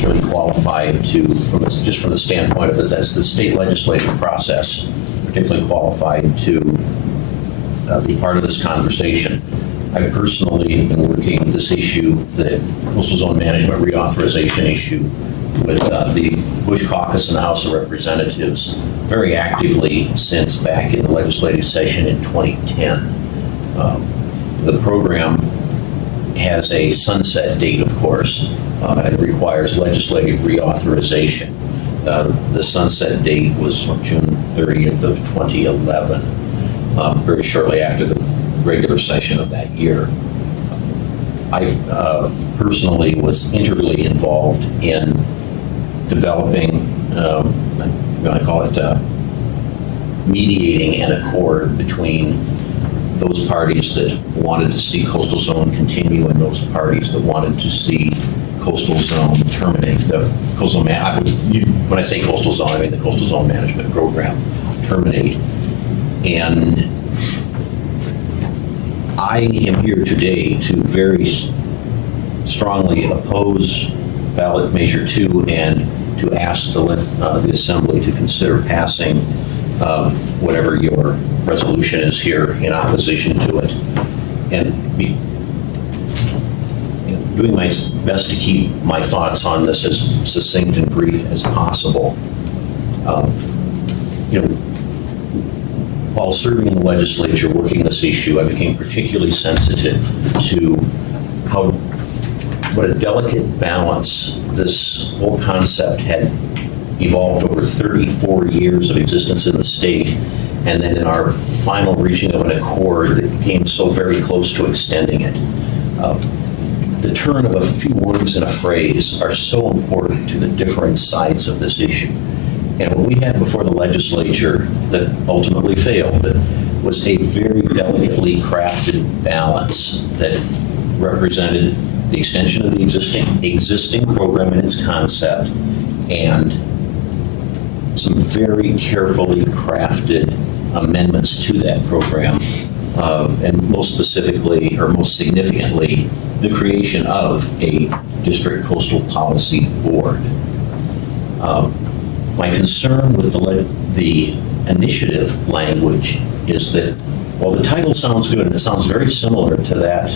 usually qualified to, just from the standpoint of it as the state legislative process, particularly qualified to be part of this conversation. I personally have been working this issue, the Coastal Zone Management Reauthorization issue, with the Bush Caucus in the House of Representatives very actively since back in the legislative session in 2010. The program has a sunset date, of course, and requires legislative reauthorization. The sunset date was June 30th of 2011, very shortly after the regular session of that year. I personally was integrally involved in developing, I'm going to call it mediating an accord between those parties that wanted to see coastal zone continue and those parties that wanted to see coastal zone terminate. The coastal when I say coastal zone, I mean the coastal zone management program terminate. And I am here today to very strongly oppose ballot measure 2 and to ask the Assembly to consider passing whatever your resolution is here in opposition to it. and be, doing my best to keep my thoughts on this as succinct and brief as possible. You know, while serving in the legislature, working this issue, I became particularly sensitive to what a delicate balance this whole concept had evolved over 34 years of existence in the state, and then in our final reaching of an accord that came so very close to extending it. The turn of a few words in a phrase are so important to the differing sides of this issue. And what we had before the legislature that ultimately failed was a very delicately crafted balance that represented the extension of the existing program and its concept, and some very carefully crafted amendments to that program, and most specifically, or most significantly, the creation of a district coastal policy board. My concern with the initiative language is that while the title sounds good and it sounds very similar to that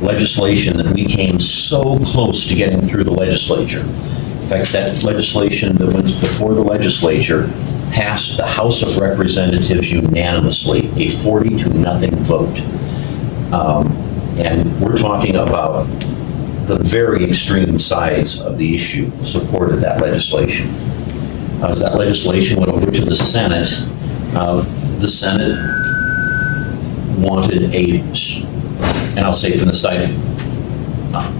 legislation that we came so close to getting through the legislature. In fact, that legislation that went before the legislature passed the House of Representatives unanimously, a 40-0 vote. And we're talking about the very extreme sides of the issue supported that legislation. As that legislation went over to the Senate wanted and I'll say from the side,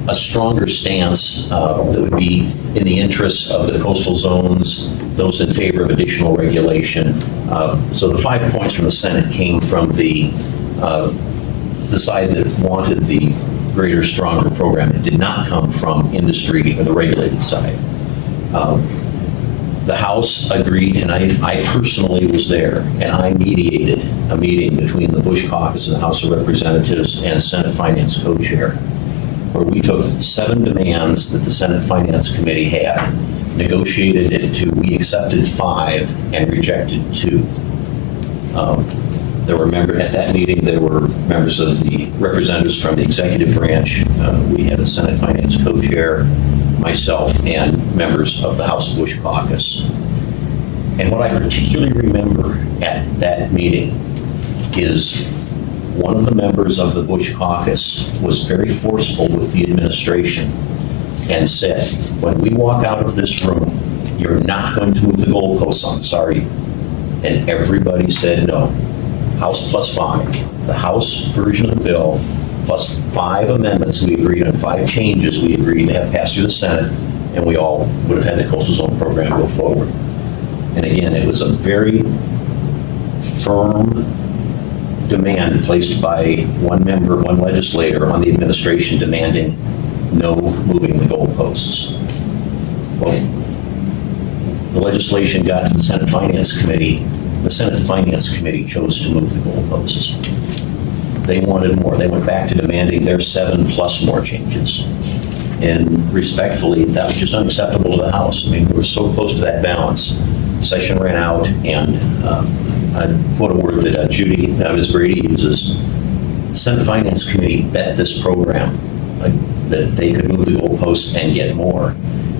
a stronger stance that would be in the interests of the coastal zones, those in favor of additional regulation. So the 5 points from the Senate came from the side that wanted the greater, stronger program. It did not come from industry or the regulated side. The House agreed, and I personally was there, and I mediated a meeting between the Bush Caucus and the House of Representatives and Senate Finance Co-Chair, where we took 7 demands that the Senate Finance Committee had, negotiated it to, we accepted 5 and rejected 2. At that meeting, there were members of the representatives from the executive branch. We had a Senate Finance Co-Chair, myself, and members of the House Bush Caucus. And what I particularly remember at that meeting is one of the members of the Bush Caucus was very forceful with the administration and said, when we walk out of this room, you're not going to move the goalposts, I'm sorry. And everybody said no. House plus 5. The House version of the bill plus 5 amendments we agreed on, 5 changes we agreed to have passed through the Senate, and we all would have had the coastal zone program go forward. And again, it was a very firm demand placed by one member, one legislator on the administration demanding no moving the goalposts. Well, the legislation got to the Senate Finance Committee. The Senate Finance Committee chose to move the goalposts. They wanted more. They went back to demanding their 7 plus more changes. And respectfully, that was just unacceptable to the House. I mean, we were so close to that balance. Session ran out, and I quote a word that Ms. Brady uses. The Senate Finance Committee bet this program that they could move the goalposts and get more.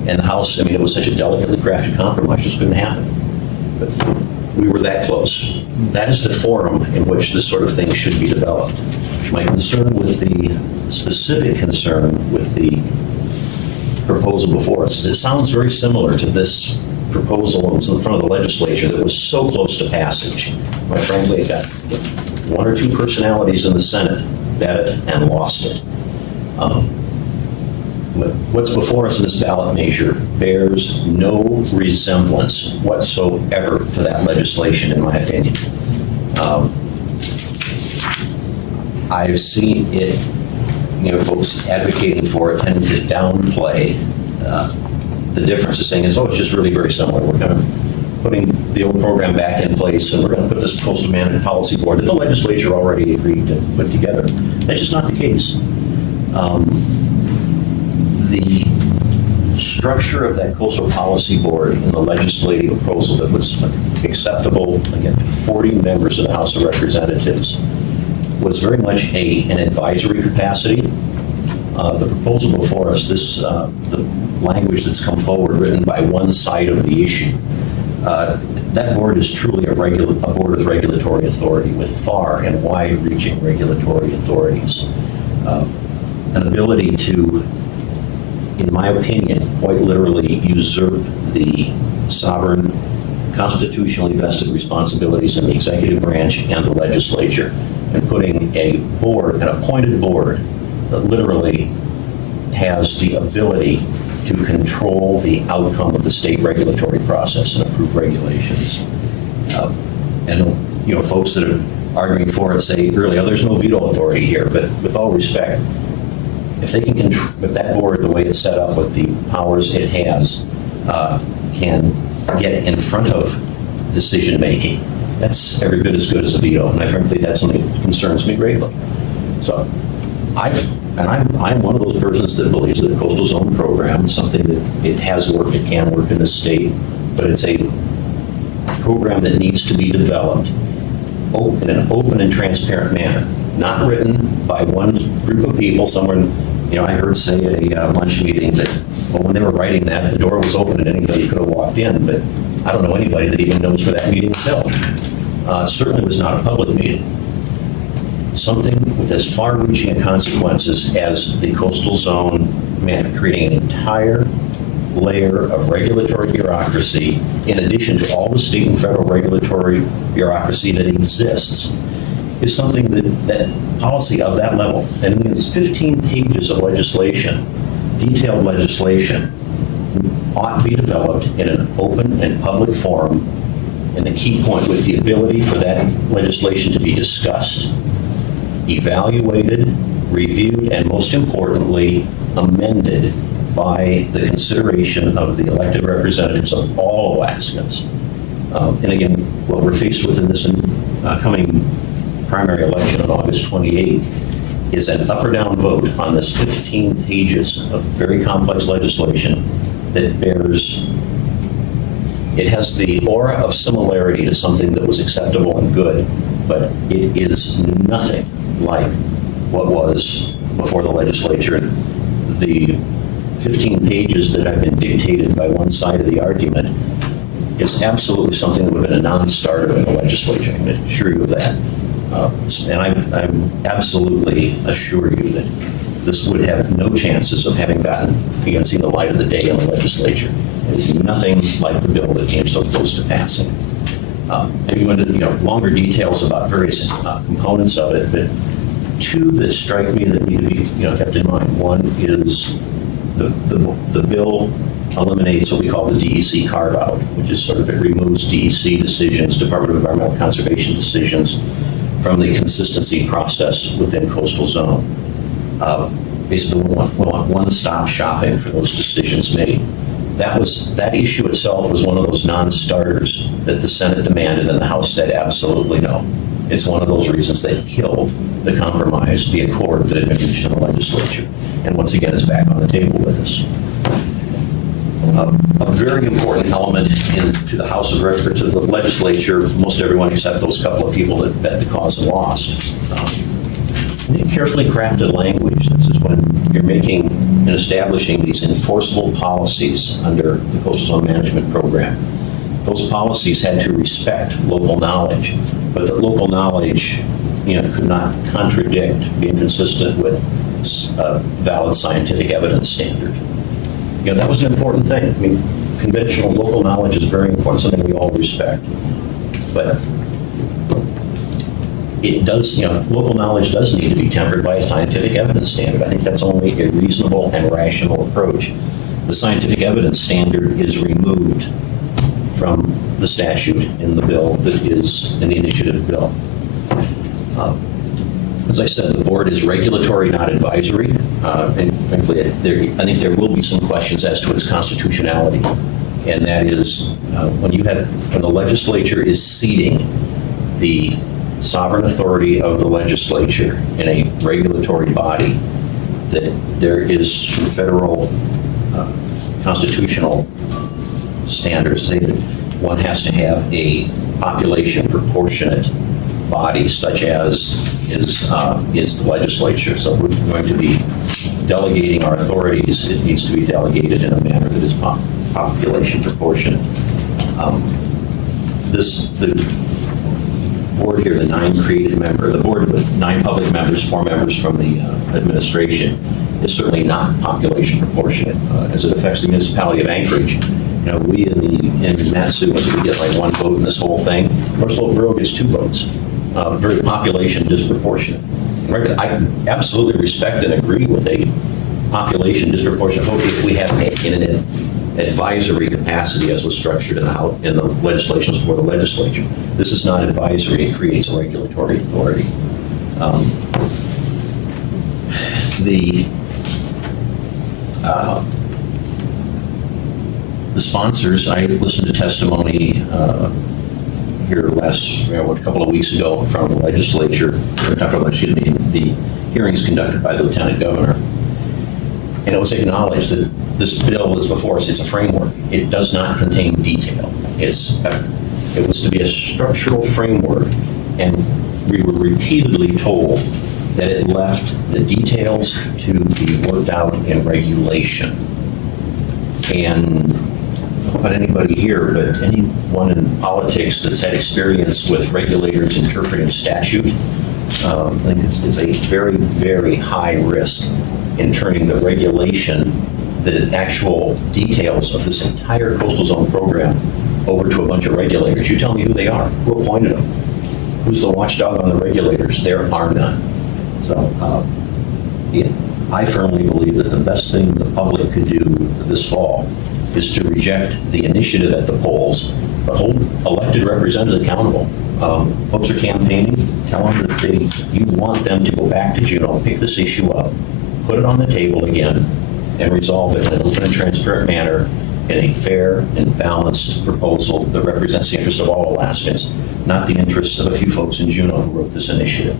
And the House, I mean, it was such a delicately crafted compromise, just couldn't happen. But we were that close. That is the forum in which this sort of thing should be developed. My concern with the specific concern with the proposal before us is it sounds very similar to this proposal that was in front of the legislature that was so close to passage. Quite frankly, it got 1 or 2 personalities in the Senate bet it and lost it. But what's before us in this ballot measure bears no resemblance whatsoever to that legislation, in my opinion. I've seen it, folks advocating for it tend to downplay the difference of saying, it's just really very similar. We're kind of putting the old program back in place, and we're going to put this coastal management policy board that the legislature already agreed to put together. That's just not the case. The structure of that coastal policy board in the legislative proposal that was acceptable, again, to 40 members of the House of Representatives was very much an advisory capacity. The proposal before us, the language that's come forward written by one side of the issue, that board is truly a board with regulatory authority, with far and wide-reaching regulatory authorities. An ability to, in my opinion, quite literally usurp the sovereign, constitutionally vested responsibilities in the executive branch and the legislature, and putting a board, an appointed board, that literally has the ability to control the outcome of the state regulatory process and approve regulations. And, you know, folks that are arguing for it say, really, oh, there's no veto authority here, but with all respect, if they can if that board, the way it's set up with the powers it has, can get in front of decision-making, that's every bit as good as a veto. And frankly, that's something that concerns me greatly. So I'm one of those persons that believes that a coastal zone program is something that it has worked, it can work in this state, but it's a program that needs to be developed in an open and transparent manner, not written by one group of people somewhere. You know, I heard say at a lunch meeting that, well, when they were writing that, the door was open and anybody could have walked in, but I don't know anybody that even knows where that meeting was held. It certainly was not a public meeting. Something with as far-reaching consequences as the coastal zone meant, creating an entire layer of regulatory bureaucracy in addition to all the state and federal regulatory bureaucracy that exists, is something that policy of that level, and it means 15 pages of legislation, detailed legislation, ought to be developed in an open and public forum, and the key point with the ability for that legislation to be discussed, evaluated, reviewed, and most importantly, amended by the consideration of the elected representatives of all Alaskans. And again, what we're faced with in this coming primary election on August 28th is an up or down vote on this 15 pages of very complex legislation that it has the aura of similarity to something that was acceptable and good, but it is nothing like what was before the legislature. The 15 pages that have been dictated by one side of the argument is absolutely something that would have been a non-starter in the legislature. I can assure you of that. And I absolutely assure you that this would have no chances of having even seen the light of the day in the legislature. It is nothing like the bill that came so close to passing. And you went into longer details about various components of it, but two that strike me that need to be kept in mind. One is the bill eliminates what we call the DEC carve-out, which is sort of, it removes DEC decisions, Department of Environmental Conservation decisions, from the consistency process within coastal zone. Basically, we want one-stop shopping for those decisions made. That issue itself was one of those non-starters that the Senate demanded and the House said absolutely no. It's one of those reasons they killed the compromise, the accord that had been reached in the legislature. And once again, it's back on the table with us. A very important element to the House of Representatives, to the legislature, most everyone except those couple of people that bet the cause and lost. Carefully crafted language. This is when you're making and establishing these enforceable policies under the Coastal Zone Management Program. Those policies had to respect local knowledge, but the local knowledge could not contradict, be inconsistent with a valid scientific evidence standard. That was an important thing. I mean, conventional local knowledge is very important, something we all respect. But it does, local knowledge does need to be tempered by a scientific evidence standard. I think that's only a reasonable and rational approach. The scientific evidence standard is removed from the statute in the bill that is in the initiative bill. As I said, the board is regulatory, not advisory. And frankly, I think there will be some questions as to its constitutionality. And that is when the legislature is ceding the sovereign authority of the legislature in a regulatory body, that there is some federal constitutional standards say that one has to have a population proportionate body such as is the legislature. So we're going to be delegating our authorities. It needs to be delegated in a manner that is population proportionate. The board here, the 9 created member, the board with 9 public members, 4 members from the administration, is certainly not population proportionate as it affects the municipality of Anchorage. We in Massachusetts, we get like 1 vote in this whole thing. North Slope Borough gets 2 votes. Very population disproportionate. Right? I absolutely respect and agree with a population disproportionate vote if we have in an advisory capacity as was structured in the legislation before the legislature. This is not advisory. It creates a regulatory authority. The sponsors, I listened to testimony here a couple of weeks ago from the legislature, the hearings conducted by the Lieutenant Governor. And it was acknowledged that this bill is before us. It's a framework. It does not contain detail. It was to be a structural framework, and we were repeatedly told that it left the details to be worked out in regulation. And I don't know about anybody here, but anyone in politics that's had experience with regulators interpreting statute, I think it's a very, very high risk in turning the regulation, the actual details of this entire coastal zone program over to a bunch of regulators. You tell me who they are, who appointed them, who's the watchdog on the regulators. There are none. So I firmly believe that the best thing the public could do this fall is to reject the initiative at the polls, but hold elected representatives accountable. Folks are campaigning. Tell them that you want them to go back to Juneau, pick this issue up, put it on the table again, and resolve it in an open and transparent manner in a fair and balanced proposal that represents the interests of all Alaskans, not the interests of a few folks in Juneau who wrote this initiative.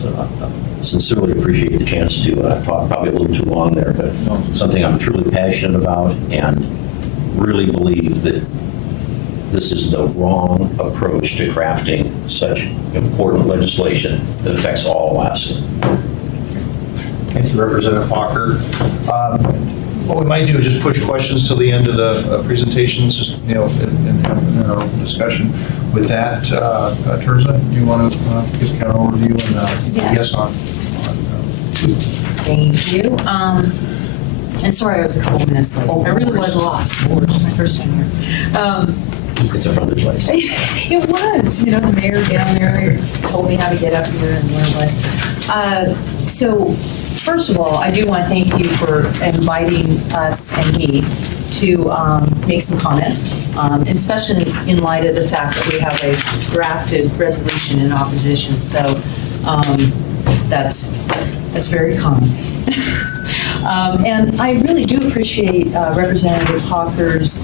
So I sincerely appreciate the chance to talk, probably a little too long there, but something I'm truly passionate about and really believe that this is the wrong approach to crafting such important legislation that affects all Alaskans. Thank you, Representative Hawker. What we might do is just push questions till the end of the presentations, just in our discussion. With that, Terza, do you want to give kind of an overview and Yes. on Thank you. And sorry I was a couple minutes late. Oh, I really no was worries. lost. It was my first time here. It's a friendly place. It was, the mayor down there told me how to get up here and where it was. So first of all, I do want to thank you for inviting us and me to make some comments, especially in light of the fact that we have a drafted resolution in opposition. So that's very common. And I really do appreciate Representative Hawker's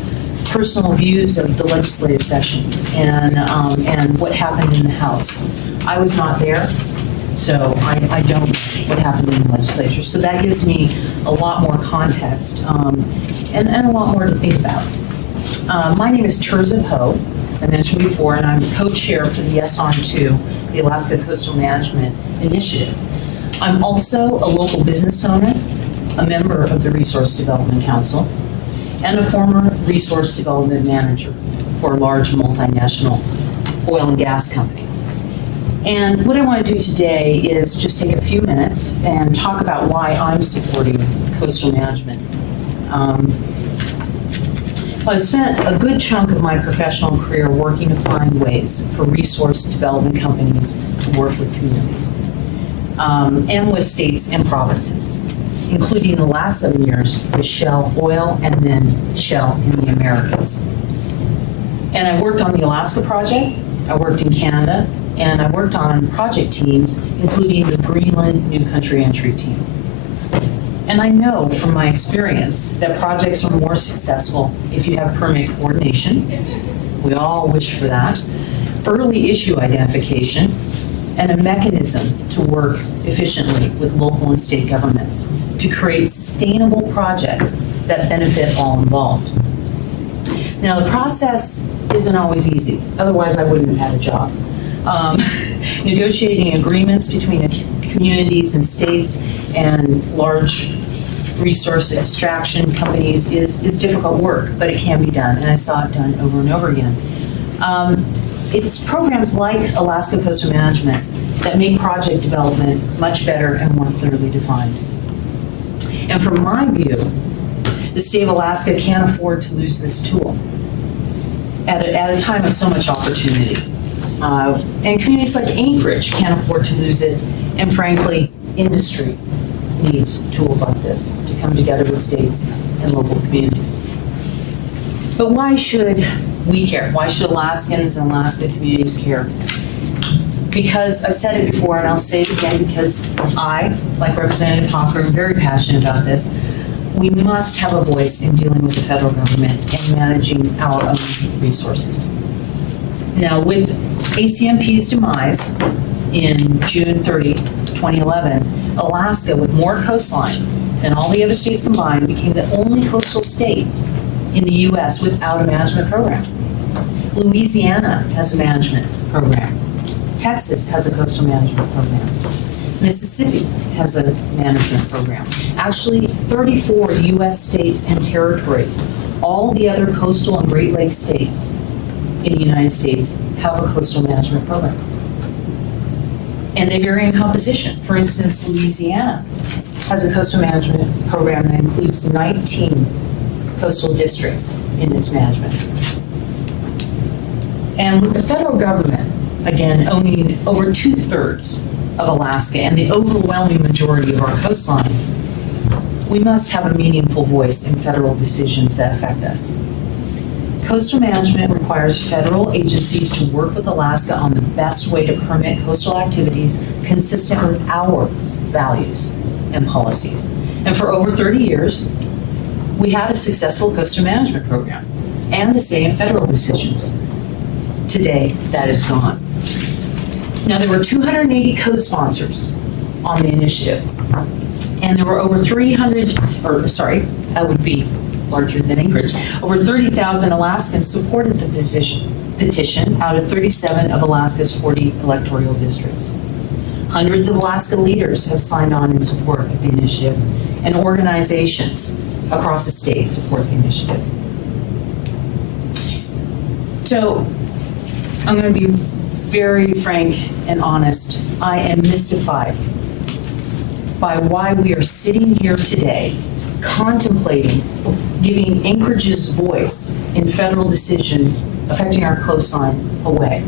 personal views of the legislative session and what happened in the House. I was not there, so I don't know what happened in the legislature. So that gives me a lot more context and a lot more to think about. My name is Terza Ho, as I mentioned before, and I'm co-chair for the Yes On 2, the Alaska Coastal Management Initiative. I'm also a local business owner, a member of the Resource Development Council, and a former resource development manager for a large multinational oil and gas company. And what I want to do today is just take a few minutes and talk about why I'm supporting coastal management. I've spent a good chunk of my professional career working to find ways for resource development companies to work with communities and with states and provinces, including the last 7 years with Shell Oil and then Shell in the Americas. And I worked on the Alaska project, I worked in Canada, and I worked on project teams, including the Greenland New Country Entry team. And I know from my experience that projects are more successful if you have permit coordination. We all wish for that. Early issue identification, and a mechanism to work efficiently with local and state governments to create sustainable projects that benefit all involved. Now, the process isn't always easy. Otherwise, I wouldn't have had a job. Negotiating agreements between communities and states and large resource extraction companies is difficult work, but it can be done, and I saw it done over and over again. It's programs like Alaska Coastal Management that make project development much better and more clearly defined. And from my view, the state of Alaska can't afford to lose this tool at a time of so much opportunity. And communities like Anchorage can't afford to lose it, and frankly, industry needs tools like this to come together with states and local communities. But why should we care? Why should Alaskans and Alaska communities care? Because I've said it before, and I'll say it again, because I, like Representative Hocker, am very passionate about this. We must have a voice in dealing with the federal government and managing our own resources. Now, with ACMP's demise in June 30, 2011, Alaska, with more coastline than all the other states combined, became the only coastal state in the U.S. without a management program. Louisiana has a management program. Texas has a coastal management program. Mississippi has a management program. Actually, 34 U.S. states and territories, all the other coastal and Great Lakes states in the United States have a coastal management program. And they vary in composition. For instance, Louisiana has a coastal management program that includes 19 coastal districts in its management. And with the federal government, again, owning over 2/3 of Alaska and the overwhelming majority of our coastline, we must have a meaningful voice in federal decisions that affect us. Coastal management requires federal agencies to work with Alaska on the best way to permit coastal activities consistent with our values and policies. And for over 30 years, we had a successful coastal management program and a say in federal decisions. Today, that is gone. Now, there were 280 co-sponsors on the initiative, and there were over that would be larger than Anchorage, over 30,000 Alaskans supported the petition out of 37 of Alaska's 40 electoral districts. Hundreds of Alaska leaders have signed on in support of the initiative, and organizations across the state support the initiative. So, I'm going to be very frank and honest. I am mystified by why we are sitting here today contemplating giving Anchorage's voice in federal decisions affecting our coastline away.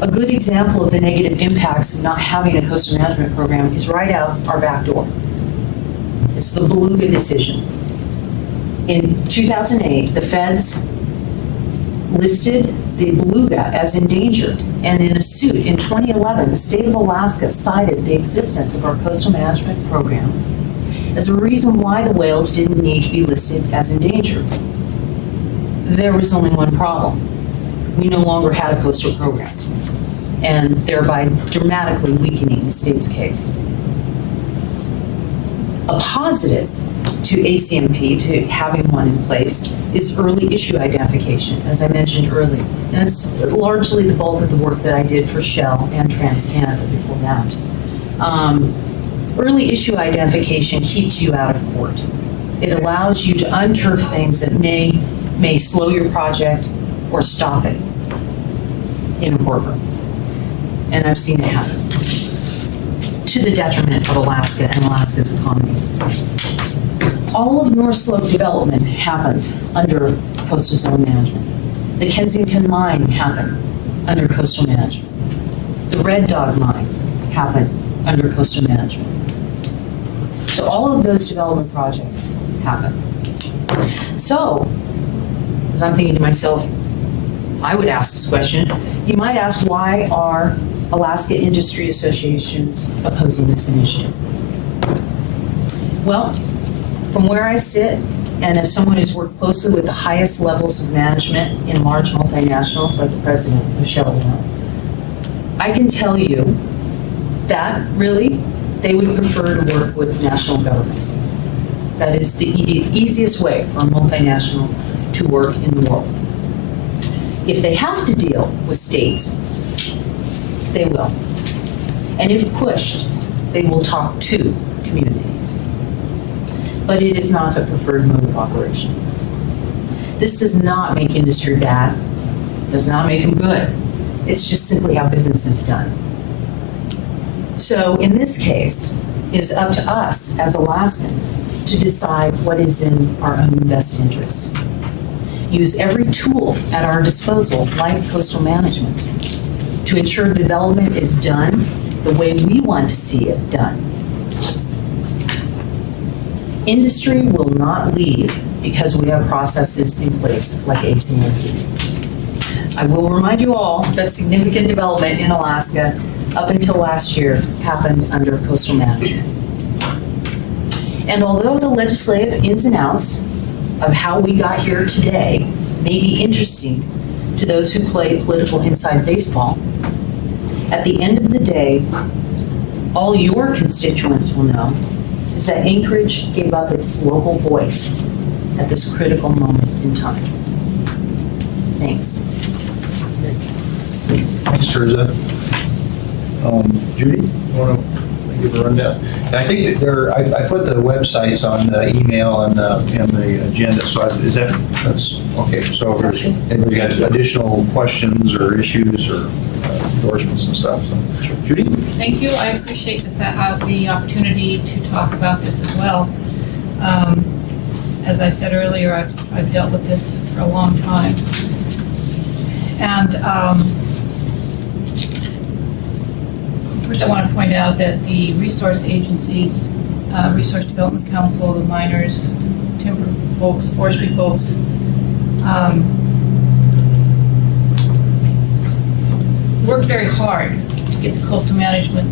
A good example of the negative impacts of not having a coastal management program is right out our back door. It's the Beluga decision. In 2008, the feds listed the beluga as endangered, and in a suit in 2011, the state of Alaska cited the existence of our coastal management program as a reason why the whales didn't need to be listed as endangered. There was only one problem. We no longer had a coastal program, and thereby dramatically weakening the state's case. A positive to ACMP, to having one in place, is early issue identification, as I mentioned earlier. And it's largely the bulk of the work that I did for Shell and TransCanada before that. Early issue identification keeps you out of court. It allows you to unturf things that may slow your project or stop it in a courtroom. And I've seen it happen to the detriment of Alaska and Alaska's economies. All of North Slope development happened under coastal zone management. The Kensington mine happened under coastal management. The Red Dog mine happened under coastal management. So all of those development projects happened. So, as I'm thinking to myself, I would ask this question. You might ask, why are Alaska industry associations opposing this initiative? Well, from where I sit, and as someone who's worked closely with the highest levels of management in large multinationals like the president of Shell, I can tell you that really they would prefer to work with national governments. That is the easiest way for a multinational to work in the world. If they have to deal with states, They will. And if pushed, they will talk to communities. But it is not the preferred mode of operation. This does not make industry bad, does not make them good. It's just simply how business is done. So in this case, it is up to us as Alaskans to decide what is in our own best interests. Use every tool at our disposal, like coastal management, to ensure development is done the way we want to see it done. Industry will not leave because we have processes in place like ACMP. I will remind you all that significant development in Alaska up until last year happened under coastal management. And although the legislative ins and outs of how we got here today may be interesting to those who play political inside baseball, at the end of the day, all your constituents will know is that Anchorage gave up its local voice at this critical moment in time. Thanks. Thanks, Teresa. Judy, you want to give a rundown? And I think that I put the websites on the email and the agenda, so that's okay. So if anybody got additional questions or issues or endorsements and stuff, so Judy? Thank you. I appreciate the opportunity to talk about this as well. As I said earlier, I've dealt with this for a long time. And first I want to point out that the resource agencies, Resource Development Council, the miners, timber folks, forestry folks, worked very hard to get the coastal management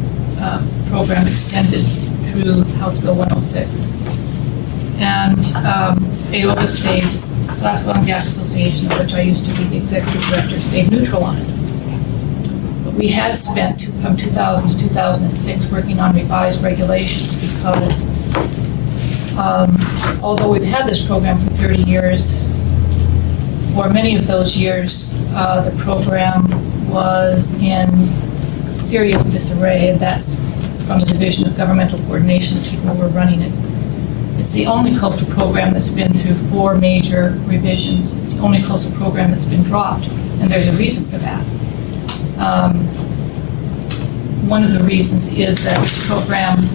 program extended through House Bill 106. And AOGA stayed, Alaska Oil and Gas Association, of which I used to be the executive director, stayed neutral on it. But we had spent from 2000 to 2006 working on revised regulations because although we've had this program for 30 years, for many of those years, the program was in serious disarray, and that's from the Division of Governmental Coordination, the people who were running it. It's the only coastal program that's been through 4 major revisions. It's the only coastal program that's been dropped, and there's a reason for that. One of the reasons is that this program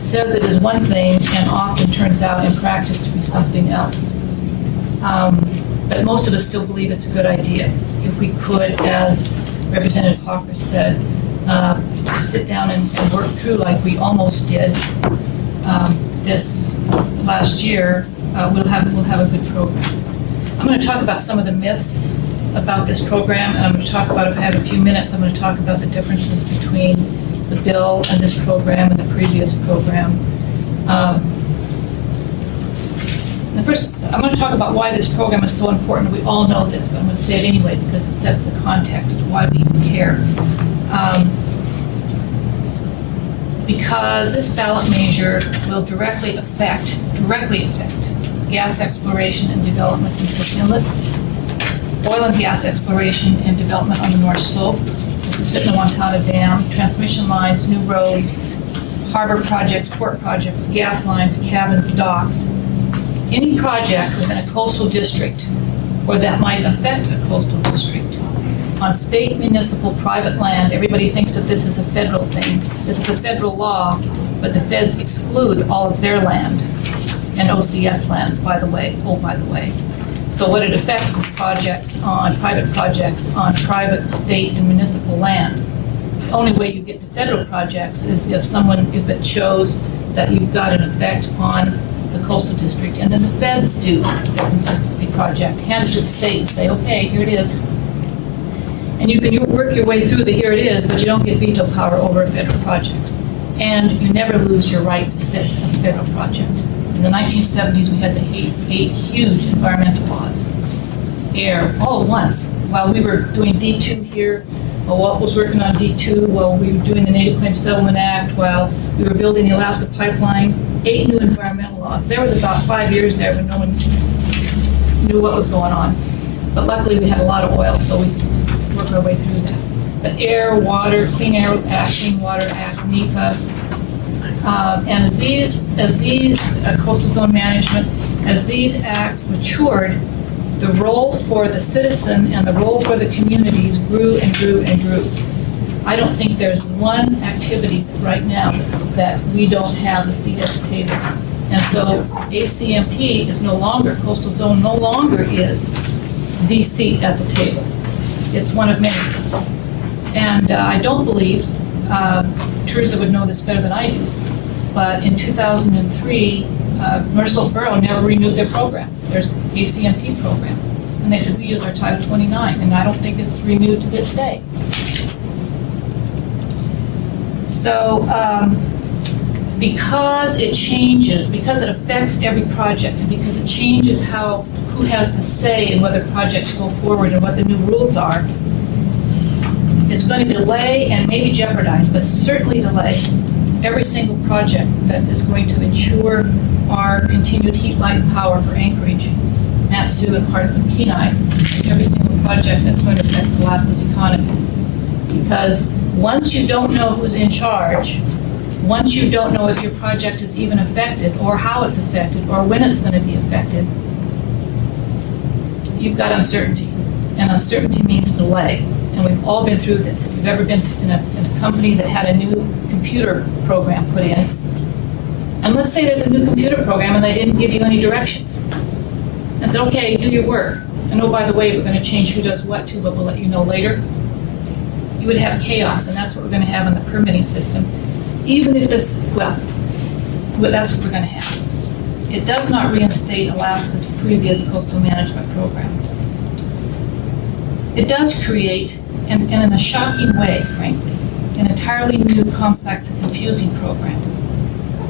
says it is one thing and often turns out in practice to be something else. But most of us still believe it's a good idea. If we could, as Representative Hawker said, sit down and work through like we almost did this last year, we'll have a good program. I'm going to talk about some of the myths about this program, and I'm going to talk about, if I have a few minutes, I'm going to talk about the differences between the bill and this program and the previous program. And first, I'm going to talk about why this program is so important. We all know this, but I'm going to say it anyway because it sets the context, why we even care. Because this ballot measure will directly affect gas exploration and development in Cook Inlet, oil and gas exploration and development on the North Slope, this is Fitna-Wantana Dam, transmission lines, new roads, harbor projects, port projects, gas lines, cabins, docks. Any project within a coastal district or that might affect a coastal district on state, municipal, private land. Everybody thinks that this is a federal thing. This is a federal law, but the feds exclude all of their land and OCS lands, by the way. So what it affects is private projects on private, state, and municipal land. The only way you get to federal projects is if it shows that you've got an effect on the coastal district, and then the feds do their consistency project, hand it to the state and say, okay, here it is. And you can work your way through the here it is, but you don't get veto power over a federal project. And you never lose your right to sit on a federal project. In the 1970s, we had the 8 huge environmental laws, air, all at once. While we were doing D2 here, while Walt was working on D2, while we were doing the Native Claims Settlement Act, while we were building the Alaska Pipeline, 8 new environmental laws. There was about 5 years there when no one knew what was going on. But luckily we had a lot of oil, so we worked our way through that. the Air, Water, Clean Air Act, Clean Water Act, NEPA. And as these coastal zone management, as these acts matured, the role for the citizen and the role for the communities grew and grew and grew. I don't think there's one activity right now that we don't have a seat at the table. And so ACMP is no longer, coastal zone no longer is the seat at the table. It's one of many. And I don't believe, Teresa would know this better than I do, but in 2003, North Slope Borough never renewed their program, their ACMP program. And they said, we use our Title 29, and I don't think it's renewed to this day. So because it changes, because it affects every project, and because it changes who has the say in whether projects go forward and what the new rules are, it's going to delay and maybe jeopardize, but certainly delay every single project that is going to ensure our continued heat, light, and power for Anchorage, Mat-Su, and parts of Kenai, every single project that's going to affect Alaska's economy. Because once you don't know who's in charge, once you don't know if your project is even affected, or how it's affected, or when it's going to be affected, you've got uncertainty. And uncertainty means delay. And we've all been through this. If you've ever been in a company that had a new computer program put in, and let's say there's a new computer program and they didn't give you any directions, and said, okay, do your work. And oh, by the way, we're going to change who does what to, but we'll let you know later. You would have chaos, and that's what we're going to have in the permitting system. Even if this, well, that's what we're going to have. It does not reinstate Alaska's previous coastal management program. It does create, and in a shocking way, frankly, an entirely new, complex, and confusing program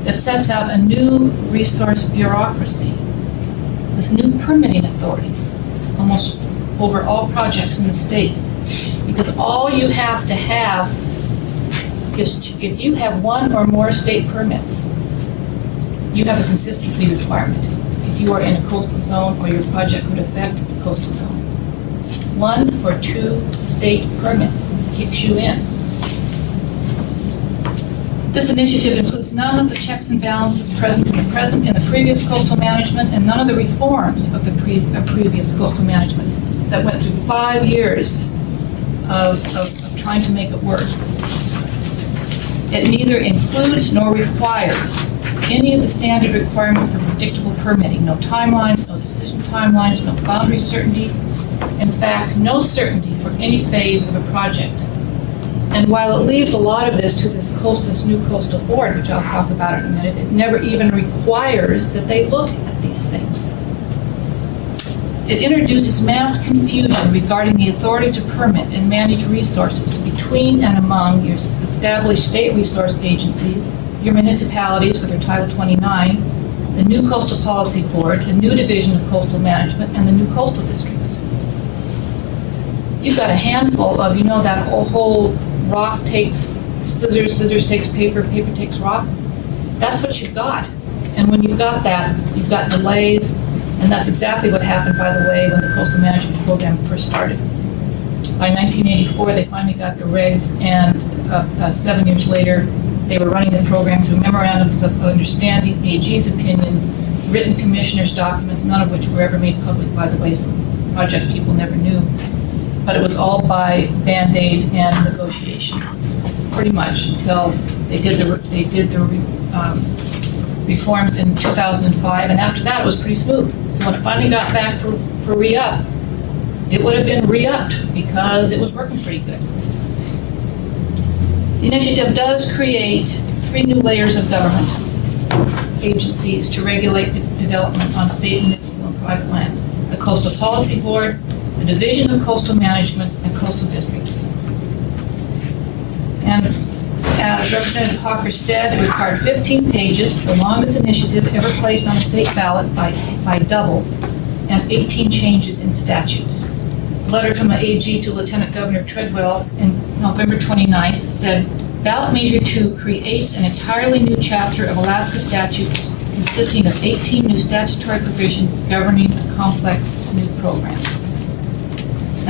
that sets out a new resource bureaucracy with new permitting authorities almost over all projects in the state. Because all you have to have is, if you have one or more state permits, you have a consistency requirement. If you are in a coastal zone or your project would affect a coastal zone. 1 or 2 state permits kicks you in. This initiative includes none of the checks and balances present in the previous coastal management, and none of the reforms of the previous coastal management that went through 5 years of trying to make it work. It neither includes nor requires any of the standard requirements for predictable permitting. No timelines, no decision timelines, no boundary certainty. In fact, no certainty for any phase of a project. And while it leaves a lot of this to this new coastal board, which I'll talk about in a minute, it never even requires that they look at these things. It introduces mass confusion regarding the authority to permit and manage resources between and among your established state resource agencies, your municipalities with their Title 29, the new Coastal Policy Board, the new Division of Coastal Management, and the new coastal districts. You've got a handful of, that whole rock takes scissors, scissors takes paper, paper takes rock. That's what you've got. And when you've got that, you've got delays, and that's exactly what happened, by the way, when the coastal management program first started. By 1984, they finally got the regs, and 7 years later, they were running the program through memorandums of understanding, AG's opinions, written commissioners' documents, none of which were ever made public, by the way, so project people never knew. But it was all by Band-Aid and negotiation, pretty much, until they did the reforms in 2005, and after that it was pretty smooth. So when it finally got back for re-up, it would have been re-upped because it was working pretty good. The initiative does create 3 new layers of government agencies to regulate development on state, municipal, and private lands. The Coastal Policy Board, the Division of Coastal Management, and coastal districts. And as Representative Hawker said, it required 15 pages, the longest initiative ever placed on a state ballot by double, and 18 changes in statutes. A letter from the AG to Lieutenant Governor Treadwell in November 29th said, Ballot Measure 2 creates an entirely new chapter of Alaska statute consisting of 18 new statutory provisions governing a complex new program.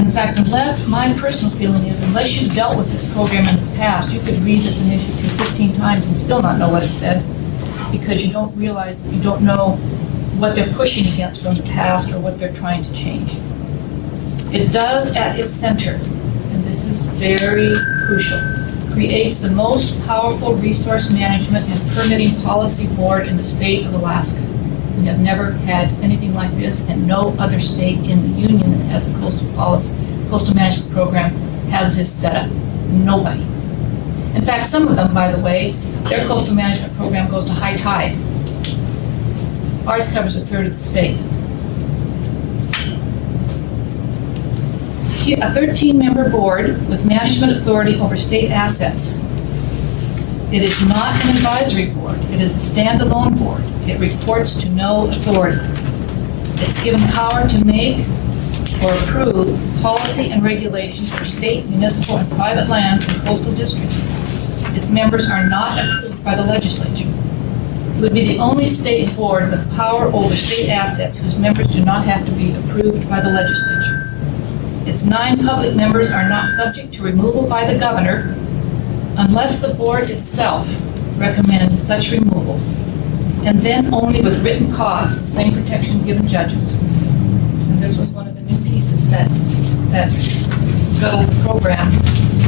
In fact, my personal feeling is, unless you've dealt with this program in the past, you could read this initiative 15 times and still not know what it said, because you don't realize, you don't know what they're pushing against from the past or what they're trying to change. It does at its center, and this is very crucial, creates the most powerful resource management and permitting policy board in the state of Alaska. We have never had anything like this, and no other state in the union that has a coastal management program has this set up. Nobody. In fact, some of them, by the way, their coastal management program goes to high tide. Ours covers a third of the state. A 13-member board with management authority over state assets. It is not an advisory board. It is a standalone board. It reports to no authority. It's given power to make or approve policy and regulations for state, municipal, and private lands and coastal districts. Its members are not approved by the legislature. It would be the only state board with power over state assets whose members do not have to be approved by the legislature. Its 9 public members are not subject to removal by the governor unless the board itself recommends such removal, and then only with written cause, the same protection given judges. And this was one of the new pieces that scuttled the program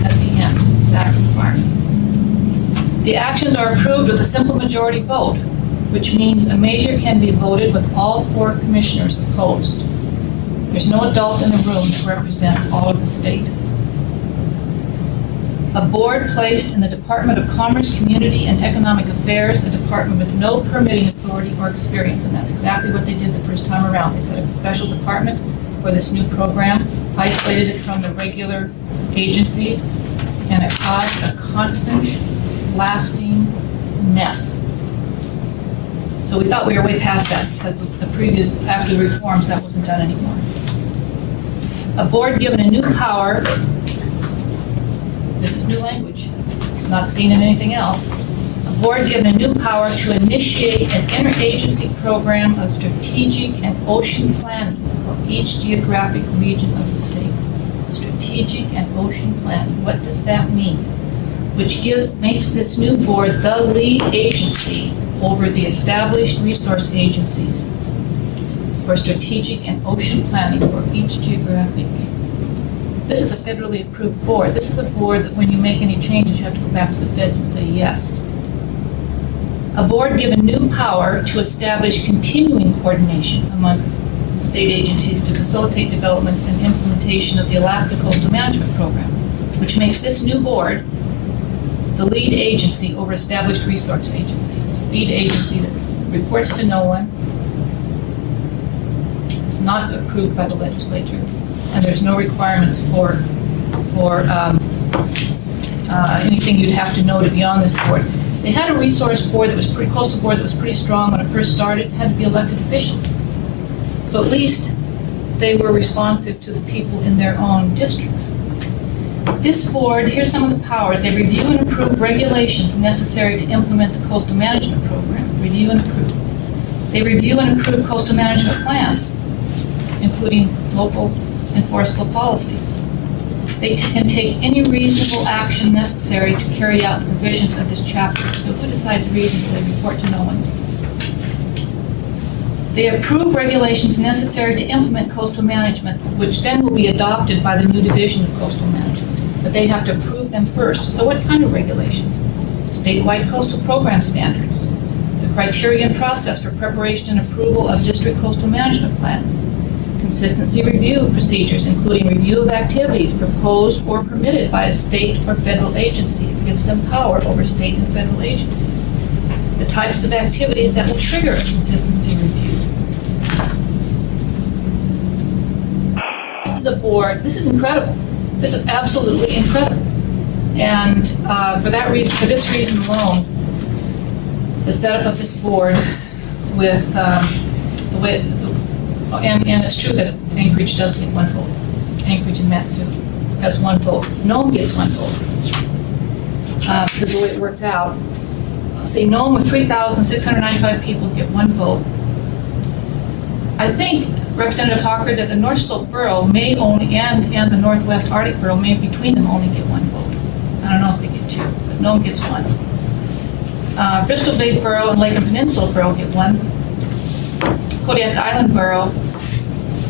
at the end, that requirement. The actions are approved with a simple majority vote, which means a measure can be voted with all 4 commissioners opposed. There's no adult in the room that represents all of the state. A board placed in the Department of Commerce, Community, and Economic Affairs, a department with no permitting authority or experience, and that's exactly what they did the first time around. They set up a special department for this new program, isolated it from the regular agencies, and it caused a constant, lasting mess. So we thought we were way past that, because after the reforms, that wasn't done anymore. A board given a new power. This is new language. It's not seen in anything else. A board given a new power to initiate an interagency program of strategic and ocean planning for each geographic region of the state. Strategic and ocean planning. What does that mean? Which makes this new board the lead agency over the established resource agencies for strategic and ocean planning for each geographic. This is a federally approved board. This is a board that when you make any changes, you have to go back to the feds and say yes. A board given new power to establish continuing coordination among state agencies to facilitate development and implementation of the Alaska Coastal Management Program, which makes this new board the lead agency over established resource agencies. It's a lead agency that reports to no one, it's not approved by the legislature, and there's no requirements for anything you'd have to know to be on this board. They had a resource board that was coastal board that was pretty strong when it first started. It had to be elected officials. So at least they were responsive to the people in their own districts. This board, here's some of the powers. They review and approve regulations necessary to implement the coastal management program. Review and approve. They review and approve coastal management plans, including local enforceable policies. They can take any reasonable action necessary to carry out the provisions of this chapter. So who decides reasonably? They report to no one. They approve regulations necessary to implement coastal management, which then will be adopted by the new division of coastal management. But they have to approve them first. So what kind of regulations? Statewide coastal program standards, the criterion process for preparation and approval of district coastal management plans, consistency review procedures, including review of activities proposed or permitted by a state or federal agency. It gives them power over state and federal agencies. The types of activities that will trigger a consistency review. This is a board, this is incredible. This is absolutely incredible. And for this reason alone, the setup of this board with the way, and it's true that Anchorage does get one vote. Anchorage and Matsu has one vote. Nome gets one vote. Because the way it worked out, see, Nome with 3,695 people get one vote. I think Representative Hawker, that the North Slope Borough may only, and the Northwest Arctic Borough may between them only get one vote. I don't know if they get two, but no one gets one. Bristol Bay Borough and Lake and Peninsula Borough get one. Kodiak Island Borough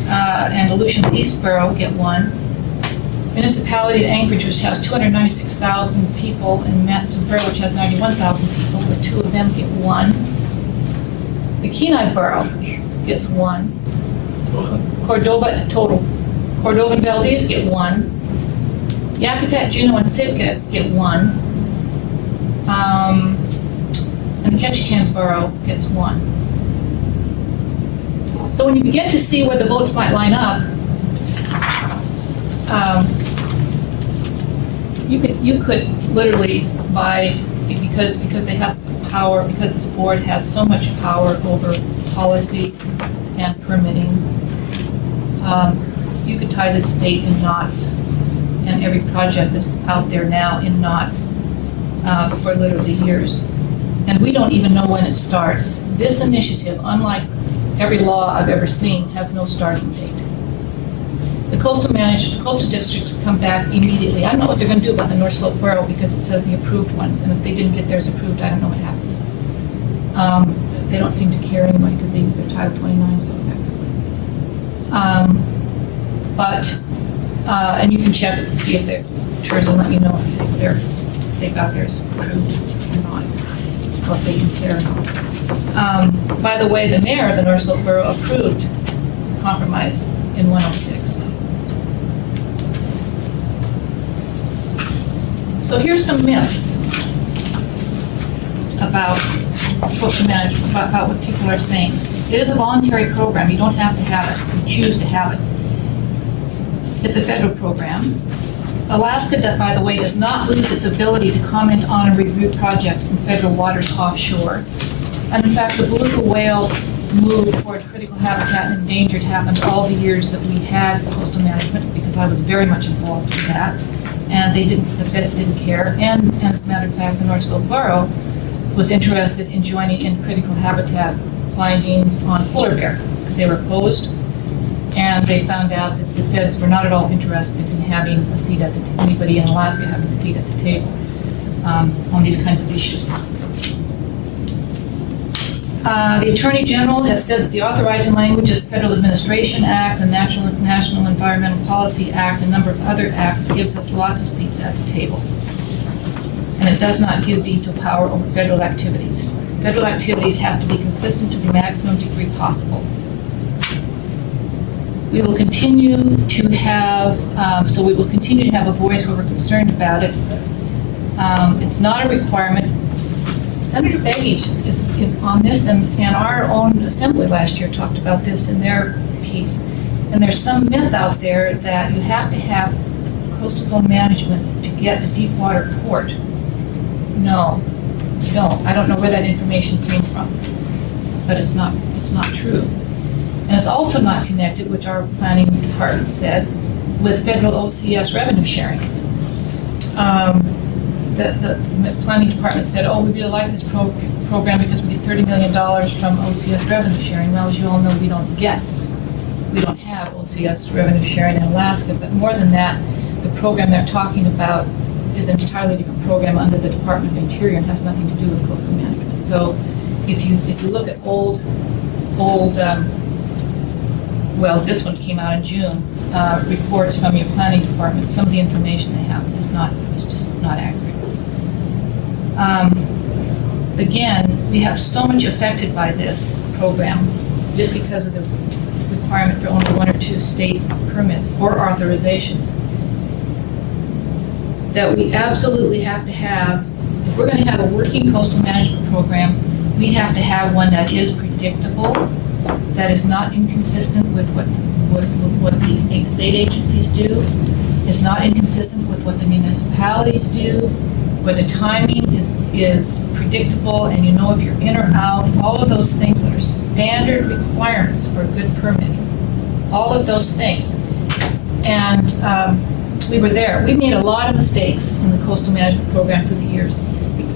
and Aleutians East Borough get one. Municipality of Anchorage, which has 296,000 people, and Matson Borough, which has 91,000 people, the two of them get one. The Kenai Borough gets one. Cordova, total. Cordova and Valdez get one. Yakutat, Juneau, and Sitka get one. And Ketchikan Borough gets one. So when you begin to see where the votes might line up, you could literally because they have power, because this board has so much power over policy and permitting, you could tie this state in knots, and every project that's out there now in knots for literally years. And we don't even know when it starts. This initiative, unlike every law I've ever seen, has no starting date. The coastal districts come back immediately. I don't know what they're going to do about the North Slope Borough because it says the approved ones, and if they didn't get theirs approved, I don't know what happens. They don't seem to care anyway because they use their Title 29 so effectively. And you can check it to see if they're TERS and let me know if they got theirs approved or not, or if they can care or not. By the way, the mayor of the North Slope Borough approved compromise in 106. So here's some myths about coastal management, about what people are saying. It is a voluntary program. You don't have to have it. You choose to have it. It's a federal program. Alaska, that by the way, does not lose its ability to comment on and review projects in federal waters offshore. And in fact, the beluga whale move toward critical habitat and endangered happened all the years that we had coastal management, because I was very much involved with that. And the feds didn't care. And as a matter of fact, the North Slope Borough was interested in joining in critical habitat findings on polar bear, because they were opposed. And they found out that the feds were not at all interested in having a seat at anybody in Alaska having a seat at the table on these kinds of issues. The Attorney General has said that the authorizing language of the Federal Administration Act, the National Environmental Policy Act, and a number of other acts gives us lots of seats at the table. And it does not give veto power over federal activities. Federal activities have to be consistent to the maximum degree possible. We will continue to have, we will continue to have a voice where we're concerned about it. It's not a requirement. Senator Begich is on this, and our own assembly last year talked about this in their piece. And there's some myth out there that you have to have coastal zone management to get a deep water port. No, you don't. I don't know where that information came from, but it's not true. And it's also not connected, which our planning department said, with federal OCS revenue sharing. The planning department said, oh, we really like this program because we get $30 million from OCS revenue sharing. Well, as you all know, we don't have OCS revenue sharing in Alaska, but more than that, the program they're talking about is an entirely different program under the Department of Interior and has nothing to do with coastal management. So if you look at old well, this one came out in June, reports from your planning department, some of the information they have is just not accurate. Again, we have so much affected by this program just because of the requirement for only one or two state permits or authorizations that we absolutely have to have. If we're going to have a working coastal management program, we have to have one that is predictable, that is not inconsistent with what the state agencies do, is not inconsistent with what the municipalities do, where the timing is predictable and you know if you're in or out, all of those things that are standard requirements for good permitting, all of those things. And we were there. We made a lot of mistakes in the coastal management program through the years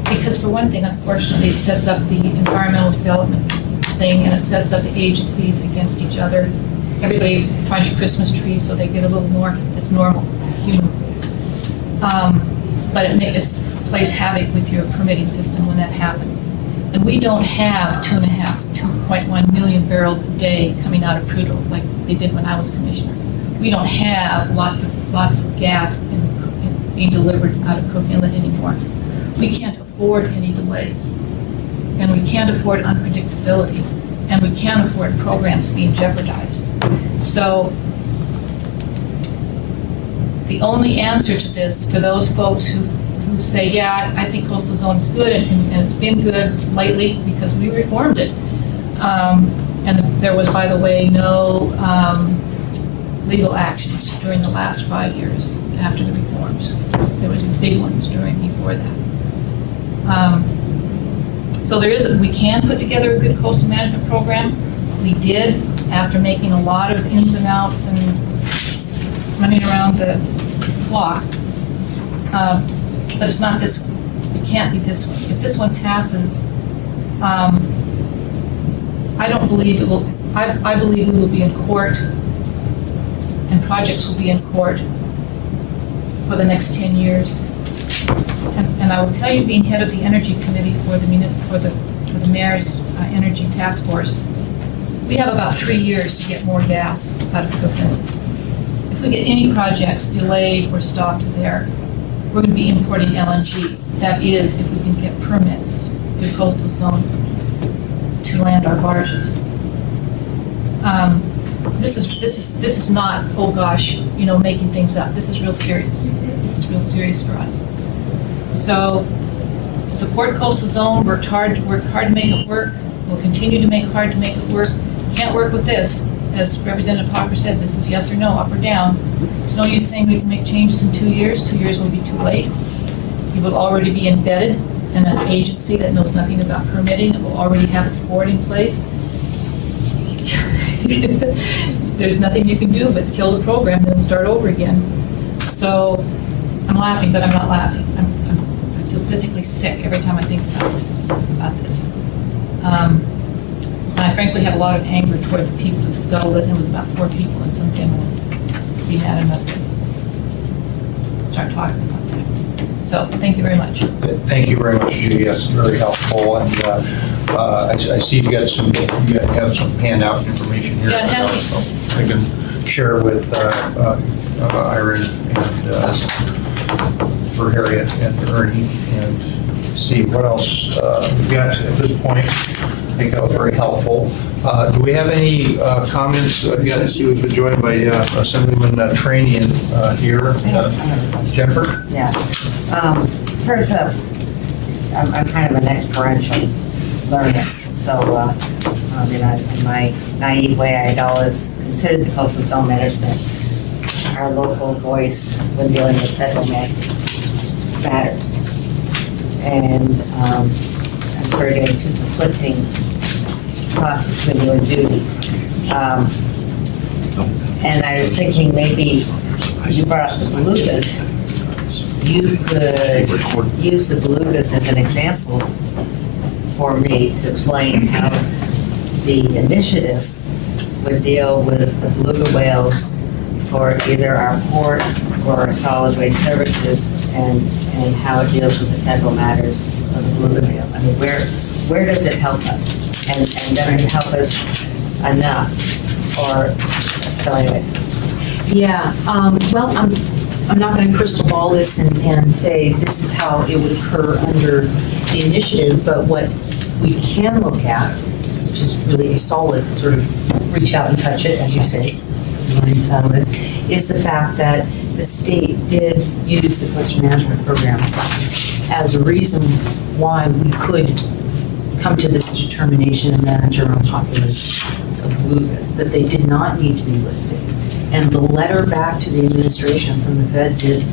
because, for one thing, unfortunately, it sets up the environmental development thing and it sets up the agencies against each other. everybody's trying to do Christmas trees, so they get a little more, it's normal, it's human. But plays havoc with your permitting system when that happens. And we don't have 2.1 million barrels a day coming out of Prudhoe like they did when I was commissioner. We don't have lots of gas being delivered out of Cook Inlet anymore. We can't afford any delays, and we can't afford unpredictability, and we can't afford programs being jeopardized. So the only answer to this for those folks who say, yeah, I think coastal zone is good, and it's been good lately because we reformed it. And there was, by the way, no legal actions during the last 5 years after the reforms. There was big ones before that. So we can put together a good coastal management program. We did after making a lot of ins and outs and running around the block. But it's not this one. It can't be this one. If this one passes, I don't believe it will. I believe we will be in court, and projects will be in court for the next 10 years. And I will tell you, being head of the energy committee for the mayor's energy task force, we have about 3 years to get more gas out of Cook Inlet. If we get any projects delayed or stopped there, we're going to be importing LNG. That is, if we can get permits through coastal zone to land our barges. This is not, oh gosh, making things up. This is real serious. This is real serious for us. So support coastal zone. Worked hard to make it work. We'll continue to make it work. Can't work with this. As Representative Hawker said, this is yes or no, up or down. There's no use saying we can make changes in 2 years. 2 years will be too late. You will already be embedded in an agency that knows nothing about permitting. It will already have its board in place. There's nothing you can do but kill the program and then start over again. So I'm laughing, but I'm not laughing. I feel physically sick every time I think about this. And I frankly have a lot of anger toward the people who scuttled it, and it was about 4 people, and some people would be mad enough to start talking about that. So thank you very much. Thank you very much, Judy. Yes, very helpful. And I see you have some handout information here. Yeah, it has- So I can share with Irene and for Harriet and Ernie and see what else we've got at this point. I think that was very helpful. Do we have any comments? Yes, you have been joined by Assemblyman Tranian here. Jennifer? Yeah. First up, I'm kind of an experiential learner. So, in my naive way, I had always considered the coastal zone management our local voice when dealing with federal matters. And I'm sort of getting two conflicting thoughts between you and Judy. And I was thinking maybe you brought up the belugas. You could use the belugas as an example for me to explain how the initiative would deal with the beluga whales for either our port or our solid waste services, and how it deals with the federal matters of the beluga whale. I mean, where does it help us? And does it help us enough? Or, so anyways. Yeah, well, I'm not going to crystal ball this and say this is how it would occur under the initiative, but what we can look at, which is really a solid sort of reach out and touch it, as you say, is the fact that the state did use the coastal management program as a reason why we could come to this determination and manage our own population of belugas, that they did not need to be listed. And the letter back to the administration from the feds is,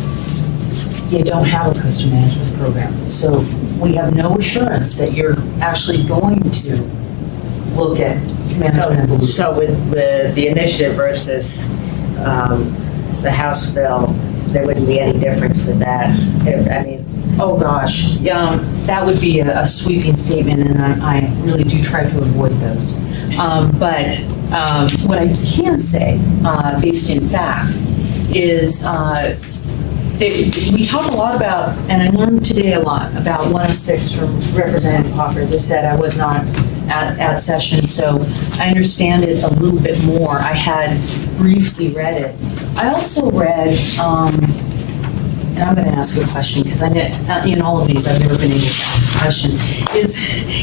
you don't have a coastal management program. So we have no assurance that you're actually going to look at management of belugas. So with the initiative versus the House bill, there wouldn't be any difference with that. I mean, Oh, gosh. That would be a sweeping statement, and I really do try to avoid those. But what I can say, based in fact, is we talk a lot about, and I learned today a lot about 106 from Representative Hawker. As I said, I was not at session, so I understand it a little bit more. I had briefly read it. I also read, and I'm going to ask a question because in all of these I've never been able to ask a question,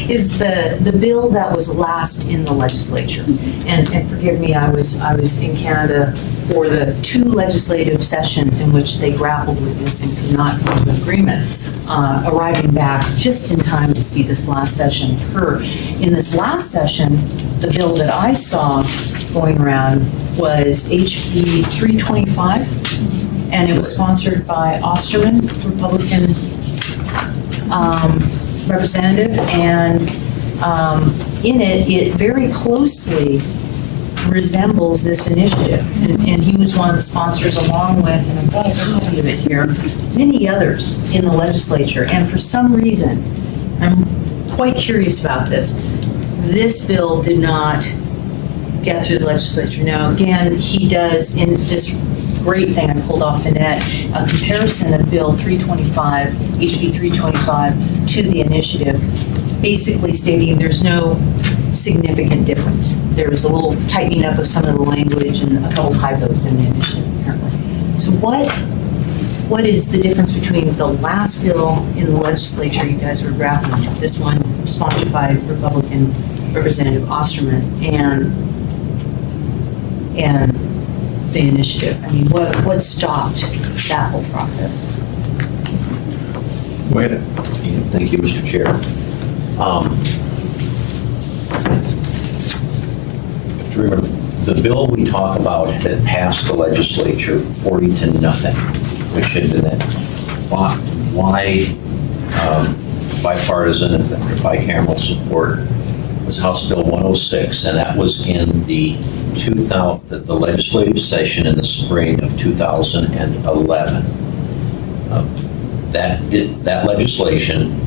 is the bill that was last in the legislature. And forgive me, I was in Canada for the 2 legislative sessions in which they grappled with this and could not come to an agreement, arriving back just in time to see this last session occur. In this last session, the bill that I saw going around was HB 325, and it was sponsored by Osterman, Republican representative, and in it very closely resembles this initiative. And he was one of the sponsors, along with, and I've got a copy of it here, many others in the legislature. And for some reason, I'm quite curious about this, this bill did not get through the legislature. Now, again, he does, in this great thing I pulled off the net, a comparison of Bill 325, HB 325, to the initiative, basically stating there's no significant difference. There was a little tightening up of some of the language and a couple typos in the initiative, apparently. So what is the difference between the last bill in the legislature you guys were grappling with, this one sponsored by Republican Representative Osterman, and the initiative? I mean, what stopped that whole process? Go ahead. Thank you, Mr. Chair. You have to remember, the bill we talk about had passed the legislature 40-0, which had been that wide bipartisan and bicameral support, was House Bill 106, and that was in the legislative session in the spring of 2011. That legislation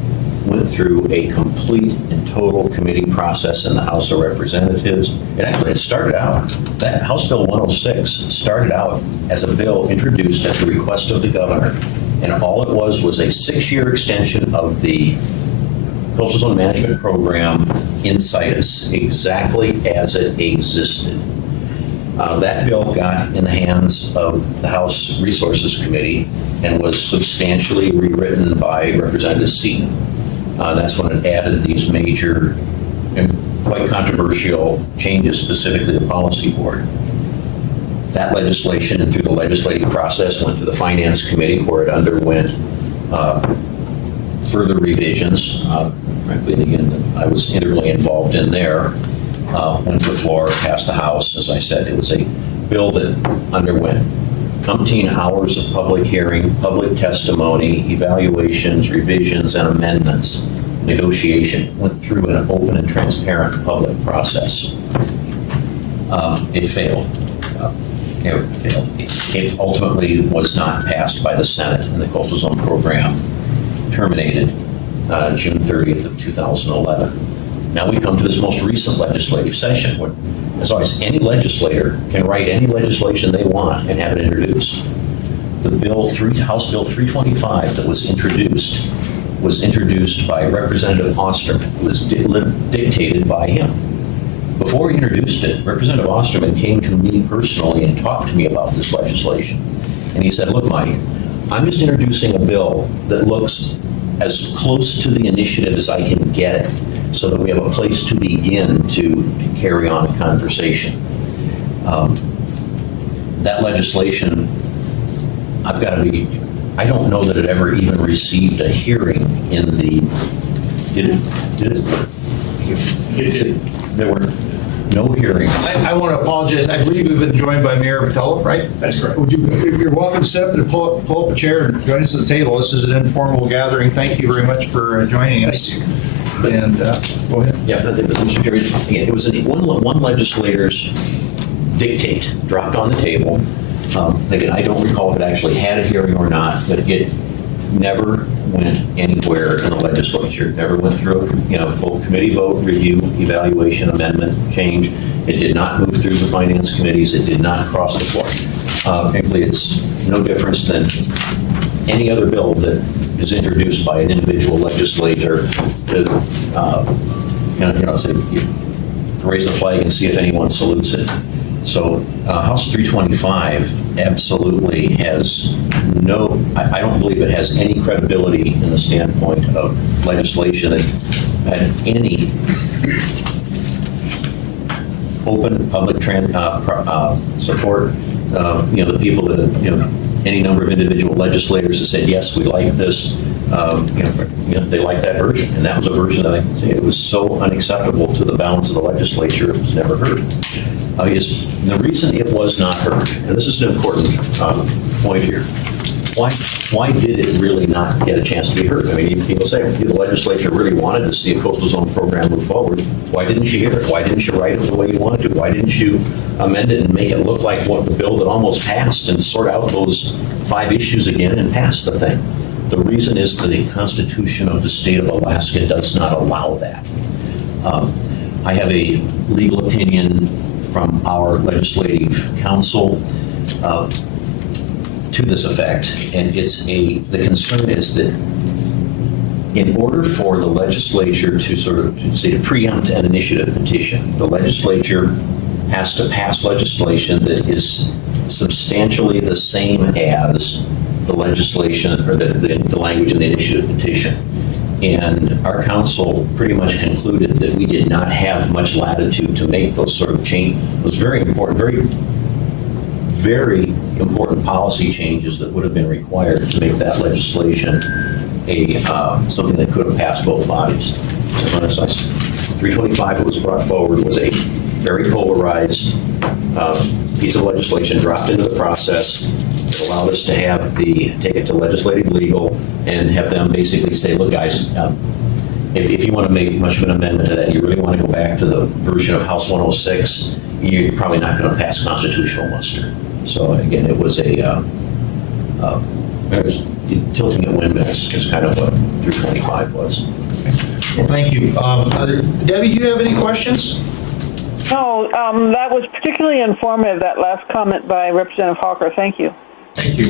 went through a complete and total committee process in the House of Representatives. It started out, that House Bill 106 started out as a bill introduced at the request of the governor, and all it was a 6-year extension of the Coastal Zone Management Program in Citus, exactly as it existed. That bill got in the hands of the House Resources Committee and was substantially rewritten by Representative Seaton. That's when it added these major and quite controversial changes, specifically the Policy Board. That legislation, and through the legislative process, went to the Finance Committee, where it underwent further revisions. Frankly, and again, I was integrally involved in there. Went to the floor, passed the House. As I said, it was a bill that underwent umpteen hours of public hearing, public testimony, evaluations, revisions, and amendments. Negotiation went through an open and transparent public process. It failed. It ultimately was not passed by the Senate, and the Coastal Zone Program terminated June 30th of 2011. Now we come to this most recent legislative session, where, as always, any legislator can write any legislation they want and have it introduced. The House Bill 325 that was introduced by Representative Osterman. It was dictated by him. Before he introduced it, Representative Osterman came to me personally and talked to me about this legislation. And he said, look, Mike, I'm just introducing a bill that looks as close to the initiative as I can get it, so that we have a place to begin to carry on a conversation. That legislation, I don't know that it ever even received a hearing in the, did it? There were no hearings. I want to apologize. I believe we've been joined by Mayor Vitello, right? That's correct. You're welcome to step and pull up a chair and join us at the table. This is an informal gathering. Thank you very much for joining us. And go ahead. Yeah, Mr. Chair, it was one legislator's dictate dropped on the table. Again, I don't recall if it actually had a hearing or not, but it never went anywhere in the legislature. It never went through a full committee vote, review, evaluation, amendment, change. It did not move through the finance committees. It did not cross the floor. Frankly, it's no difference than any other bill that is introduced by an individual legislator to, say, raise the flag and see if anyone salutes it. So House 325 absolutely has I don't believe it has any credibility in the standpoint of legislation that had any open public support. The people that, any number of individual legislators that said, yes, we like this, they like that version. And that was a version that it was so unacceptable to the balance of the legislature, it was never heard. The reason it was not heard, and this is an important point here, why did it really not get a chance to be heard? I mean, people say, the legislature really wanted to see a coastal zone program move forward. Why didn't you hear it? Why didn't you write it the way you wanted to? Why didn't you amend it and make it look like what the bill that almost passed and sort out those 5 issues again and pass the thing? The reason is that the Constitution of the state of Alaska does not allow that. I have a legal opinion from our legislative council to this effect, and the concern is that in order for the legislature to to preempt an initiative petition, the legislature has to pass legislation that is substantially the same as the legislation or the language in the initiative petition. And our council pretty much concluded that we did not have much latitude to make those sort of change. Those very important, very important policy changes that would have been required to make that legislation something that could have passed both bodies. So 325 that was brought forward was a very polarized piece of legislation dropped into the process. It allowed us to take it to legislative legal and have them basically say, look, guys, if you want to make much of an amendment to that, you really want to go back to the version of House 106, you're probably not going to pass constitutional muster. So again, it was tilting at windmills is kind of what 325 was. Well, thank you. Debbie, do you have any questions? No, that was particularly informative, that last comment by Representative Hawker. Thank you. Thank you.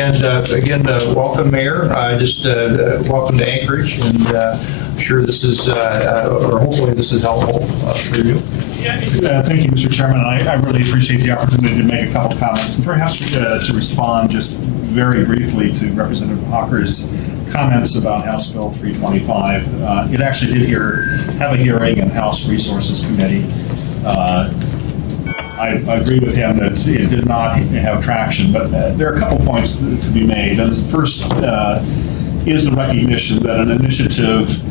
And again, welcome, Mayor. Welcome to Anchorage, and I'm sure this is, or hopefully this is helpful for you. Thank you, Mr. Chairman. I really appreciate the opportunity to make a couple comments and perhaps to respond just very briefly to Representative Hawker's comments about House Bill 325. It actually did have a hearing in House Resources Committee. I agree with him that it did not have traction, but there are a couple points to be made. And first is the recognition that an initiative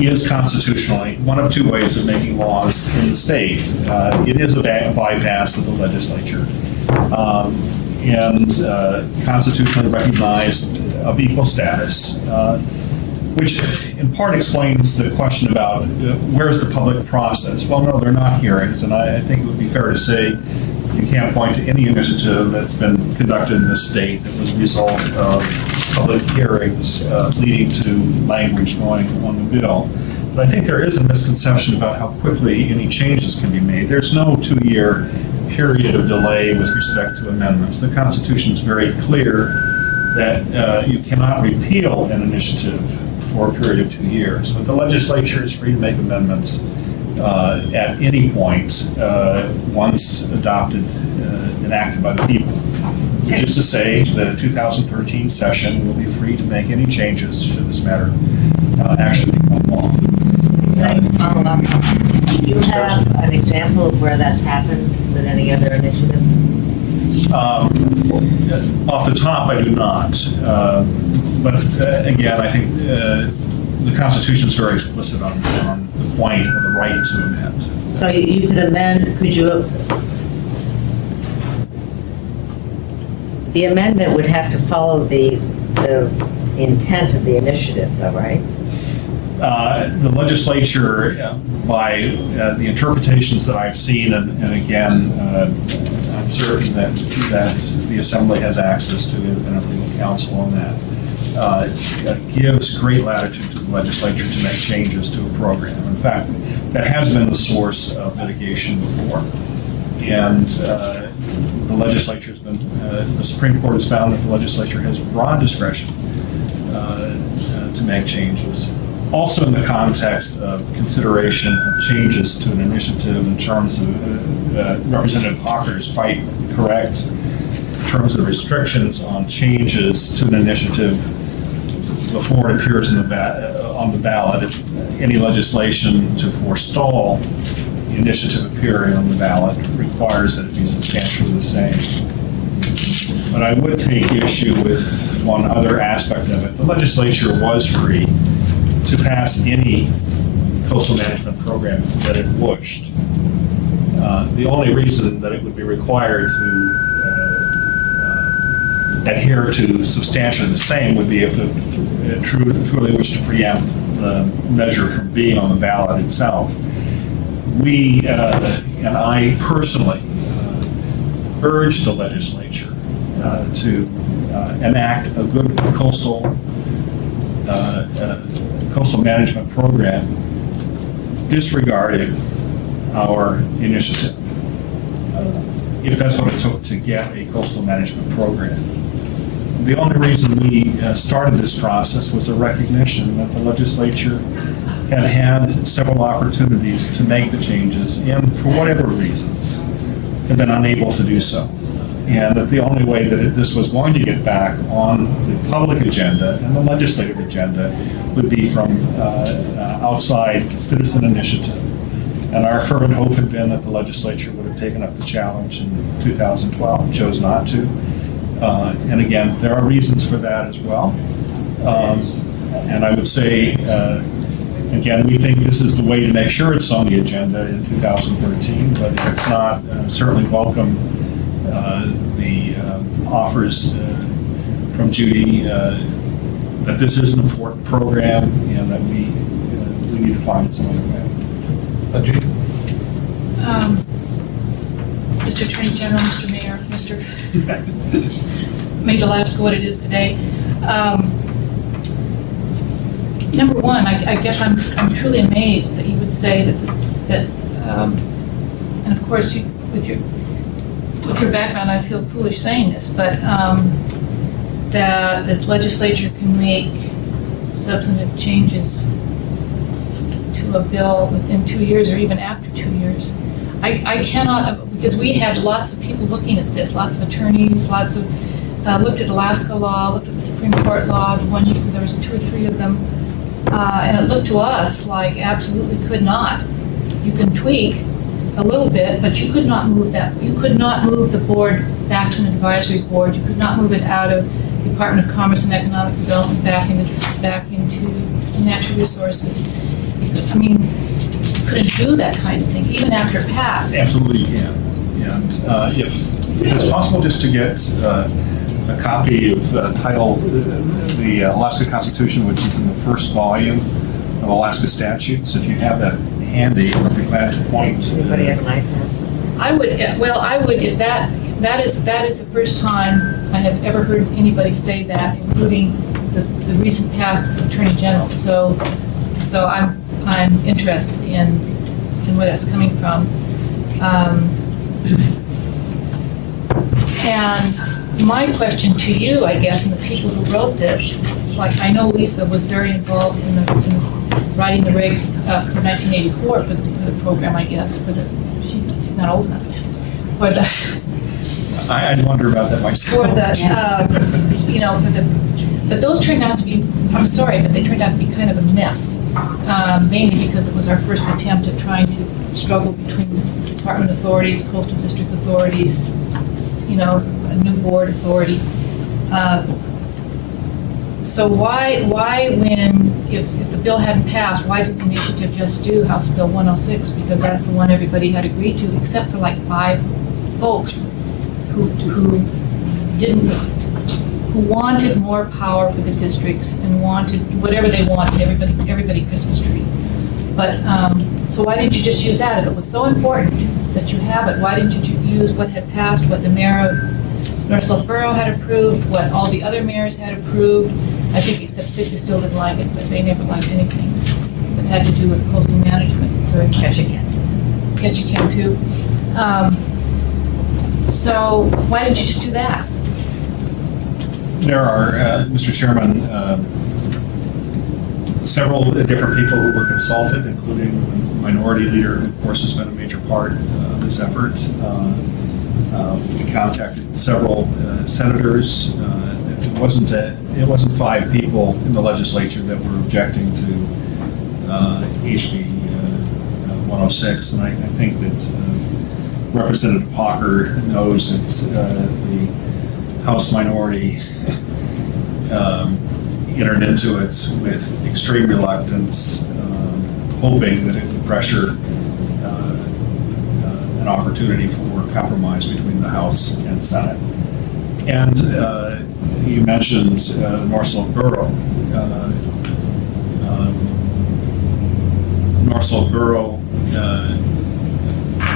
is constitutionally one of 2 ways of making laws in the state. It is a bypass of the legislature and constitutionally recognized of equal status, which in part explains the question about where's the public process. Well, no, they're not hearings, and I think it would be fair to say you can't point to any initiative that's been conducted in the state that was a result of public hearings leading to language going on the bill. But I think there is a misconception about how quickly any changes can be made. There's no 2-year period of delay with respect to amendments. The Constitution is very clear that you cannot repeal an initiative for a period of 2 years, but the legislature is free to make amendments at any point once adopted, enacted by the people. Which is to say, the 2013 session will be free to make any changes should this matter actually become law. Can I follow up? Do you have an example of where that's happened with any other initiative? Off the top, I do not. But again, I think the Constitution is very explicit on the point of the right to amend. So you could amend, the amendment would have to follow the intent of the initiative, though, right? The legislature, by the interpretations that I've seen, and again, I'm certain that the Assembly has access to independent legal counsel on that. gives great latitude to the legislature to make changes to a program. In fact, that has been the source of litigation before. And the legislature has been, the Supreme Court has found that the legislature has broad discretion to make changes. Also in the context of consideration of changes to an initiative in terms of Representative Hawker is quite correct in terms of restrictions on changes to an initiative before it appears on the ballot. Any legislation to forestall the initiative appearing on the ballot requires that it be substantially the same. But I would take issue with one other aspect of it. The legislature was free to pass any coastal management program that it wished. The only reason that it would be required to adhere to substantially the same would be if it truly wished to preempt the measure from being on the ballot itself. We, and I personally, urged the legislature to enact a good coastal management program disregarding our initiative, if that's what it took to get a coastal management program. The only reason we started this process was a recognition that the legislature had had several opportunities to make the changes and, for whatever reasons, had been unable to do so. And that the only way that this was going to get back on the public agenda and the legislative agenda would be from outside citizen initiative. And our fervent hope had been that the legislature would have taken up the challenge in 2012, chose not to. And again, there are reasons for that as well. And I would say, again, we think this is the way to make sure it's on the agenda in 2013, but if it's not, certainly welcome the offers from Judy that this is an important program and that we need to find some other way. Judy? Mr. Attorney General, Mr. Mayor, Mr. Made Alaska what it is today. Number one, I guess I'm truly amazed that you would say that and of course with your background, I feel foolish saying this, but that this legislature can make substantive changes to a bill within 2 years or even after 2 years. I cannot, because we had lots of people looking at this, lots of attorneys, lots of, looked at Alaska law, looked at the Supreme Court law, there was 2 or 3 of them, and it looked to us like absolutely could not. You can tweak a little bit, but you could not move that. You could not move the board back to an advisory board. You could not move it out of Department of Commerce and Economic Development back into natural resources. I mean, you couldn't do that kind of thing, even after it passed. Absolutely you can. And if it's possible just to get a copy of title, the Alaska Constitution, which is in the first volume of Alaska statutes, if you have that handy, I'd be glad to point. Anybody have an iPad? I would, if that is the first time I have ever heard anybody say that, including the recent past Attorney General. So I'm interested in where that's coming from. And my question to you, I guess, and the people who wrote this, like I know Lisa was very involved in writing the regs for 1984 for the program, I guess. She's not old enough, I should say. For the I wonder about that myself. for the but those turned out to be, I'm sorry, but they turned out to be kind of a mess, mainly because it was our first attempt at trying to struggle between department authorities, coastal district authorities, a new board authority. So why when, if the bill hadn't passed, why didn't the initiative just do House Bill 106? Because that's the one everybody had agreed to, except for like 5 folks who wanted more power for the districts and wanted whatever they wanted, everybody Christmas tree. But, so why didn't you just use that? If it was so important that you have it, why didn't you use what had passed, what the mayor of North Slope Borough had approved, what all the other mayors had approved, I think except City still didn't like it, but they never liked anything that had to do with coastal management very much. Ketchikan too. So why didn't you just do that? There are, Mr. Chairman, several different people who were consulted, including the minority leader, who of course has been a major part of this effort. We contacted several senators. It wasn't 5 people in the legislature that were objecting to HB 106, and I think that Representative Hawker knows that the House minority entered into it with extreme reluctance, hoping that it would pressure an opportunity for compromise between the House and Senate. And you mentioned North Slope Borough. North Slope Borough,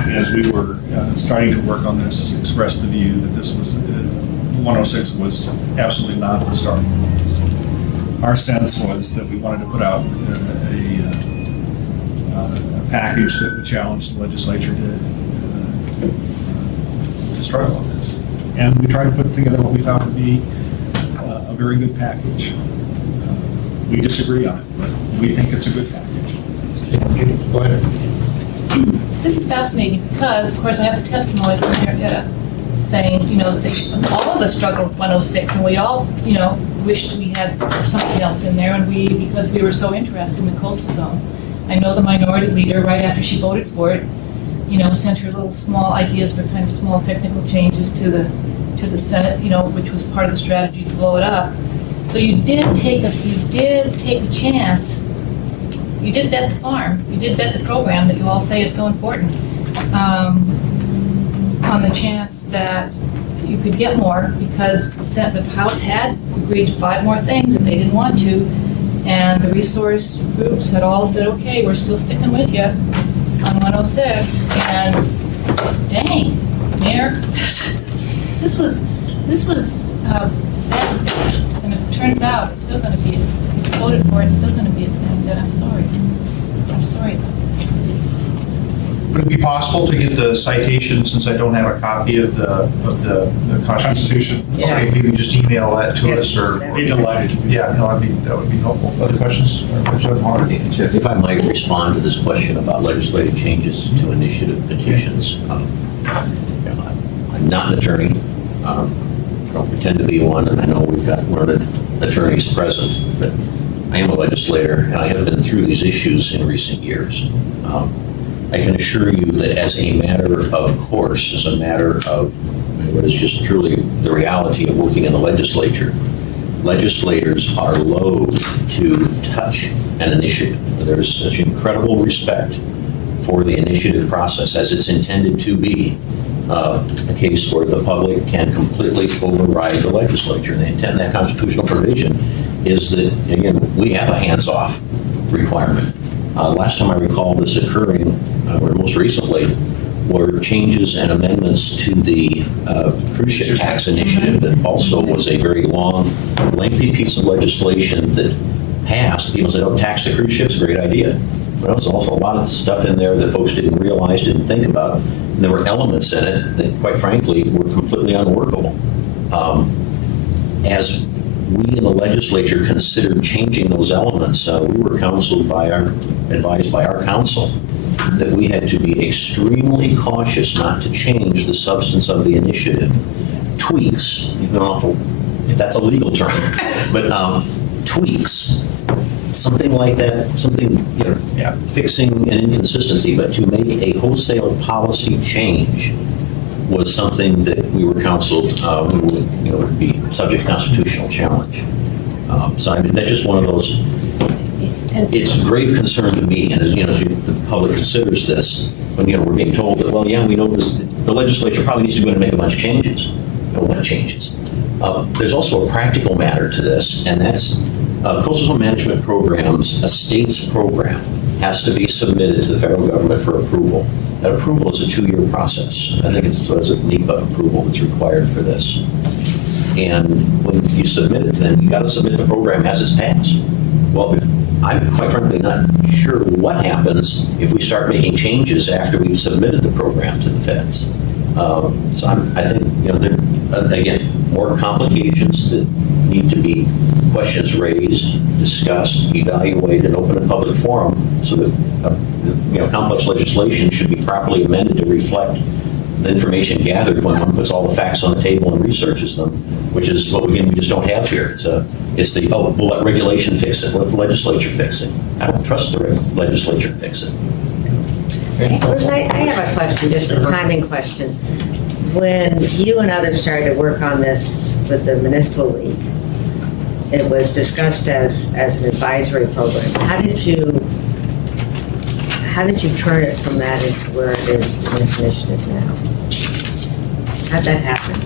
as we were starting to work on this, expressed the view that this was 106 was absolutely not the starting point. Our sense was that we wanted to put out a package that would challenge the legislature to struggle on this. And we tried to put together what we thought would be a very good package. We disagree on it, but we think it's a good package. Go ahead. This is fascinating because, of course, I have the testimony from Marietta saying, you know, all of us struggled with 106, and we all, you know, wished we had something else in there, and because we were so interested in the coastal zone. I know the minority leader, right after she voted for it, you know, sent her little small ideas for kind of small technical changes to the Senate, you know, which was part of the strategy to blow it up. So you did take a chance. You did bet the farm. You did bet the program that you all say is so important, on the chance that you could get more, because the House had agreed to 5 more things and they didn't want to, and the resource groups had all said, okay, we're still sticking with you on 106, and dang, Mayor, this was bad, and if it turns out it's still going to be, if you voted for it, it's still going to be a thing, then I'm sorry about this. Would it be possible to get the citation, since I don't have a copy of the Constitution? Yeah. Okay, if you could just email that to us, or, Be delighted to do that. yeah, no, that would be helpful. Other questions? Representative Hawker? If I might respond to this question about legislative changes to initiative petitions. I'm not an attorney. I don't pretend to be one, and I know we've got learned attorneys present, but I am a legislator, and I have been through these issues in recent years. I can assure you that as a matter of course, as a matter of what is just truly the reality of working in the legislature, legislators are loath to touch an initiative. There's such incredible respect for the initiative process as it's intended to be a case where the public can completely override the legislature. And the intent of that constitutional provision is that, again, we have a hands-off requirement. Last time I recall this occurring, or most recently, were changes and amendments to the cruise ship tax initiative that also was a very long, lengthy piece of legislation that passed. People said, oh, tax the cruise ships, great idea. But there was also a lot of stuff in there that folks didn't realize, didn't think about. And there were elements in it that, quite frankly, were completely unworkable. As we in the legislature considered changing those elements, we were advised by our counsel that we had to be extremely cautious not to change the substance of the initiative. Tweaks, even awful, if that's a legal term, but tweaks, something like that, something, fixing an inconsistency, but to make a wholesale policy change was something that we were counseled would be subject to constitutional challenge. So I mean, that's just one of those. It's a grave concern to me, and as the public considers this, when we're being told that, well, yeah, we know this, the legislature probably needs to go in and make a bunch of changes. What changes? There's also a practical matter to this, and that's coastal zone management programs. A state's program has to be submitted to the federal government for approval. That approval is a 2-year process. I think it's a NEPA approval that's required for this. And when you submit it, then you got to submit the program as it's passed. Well, I'm quite frankly not sure what happens if we start making changes after we've submitted the program to the feds. So I think, there, again, more complications that need to be questions raised, discussed, evaluated, open a public forum so that, complex legislation should be properly amended to reflect the information gathered when one puts all the facts on the table and researches them, which is what, again, we just don't have here. We'll let regulation fix it, let the legislature fix it. I don't trust the legislature to fix it. Bruce, I have a question, just a timing question. When you and others started to work on this with the Municipal League, it was discussed as an advisory program. How did you turn it from that into where it is in this initiative now? How'd that happen?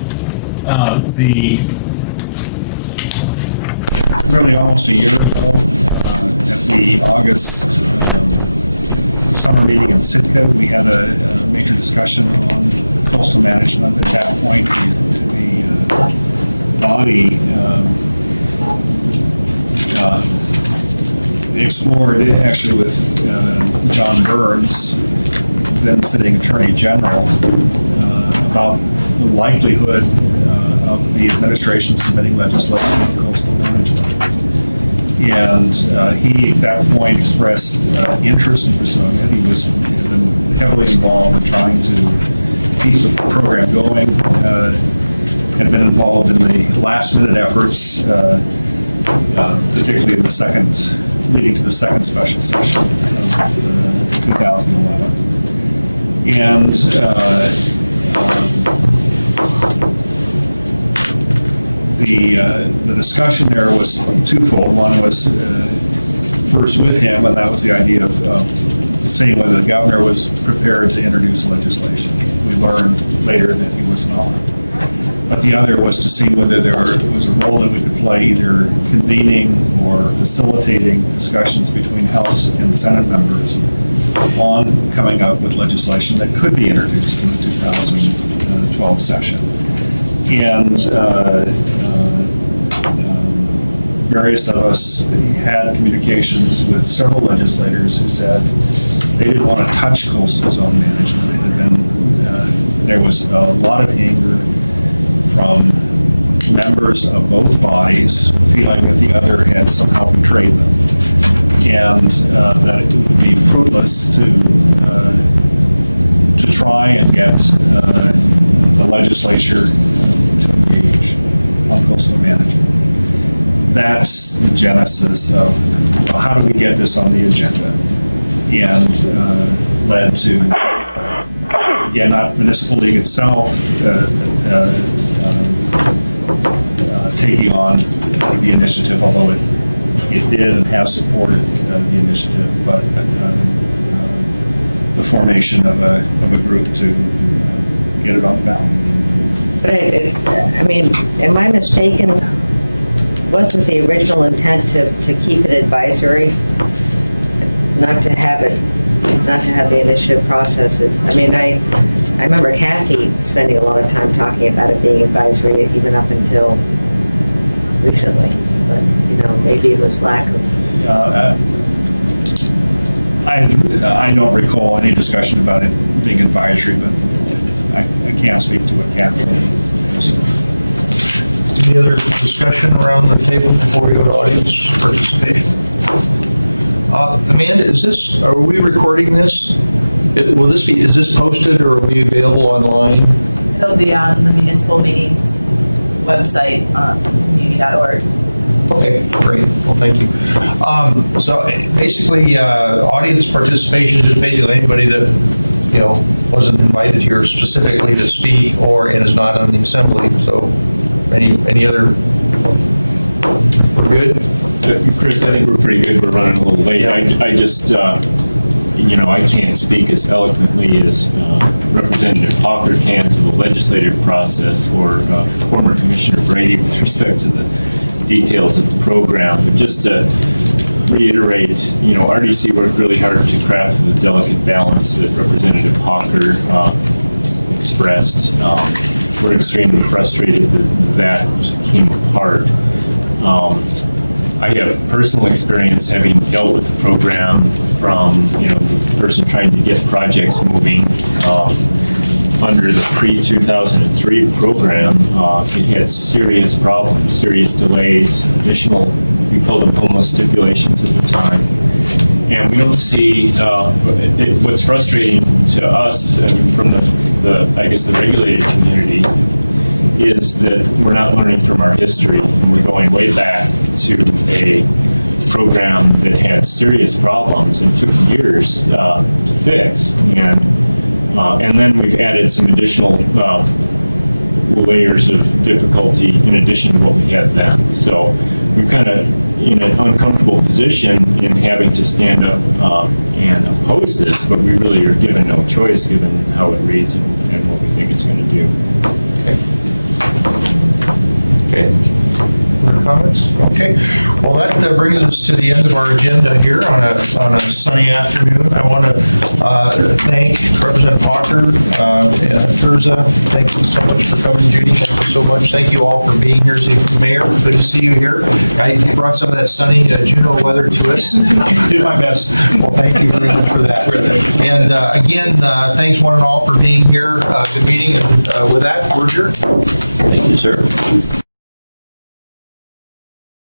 Yes.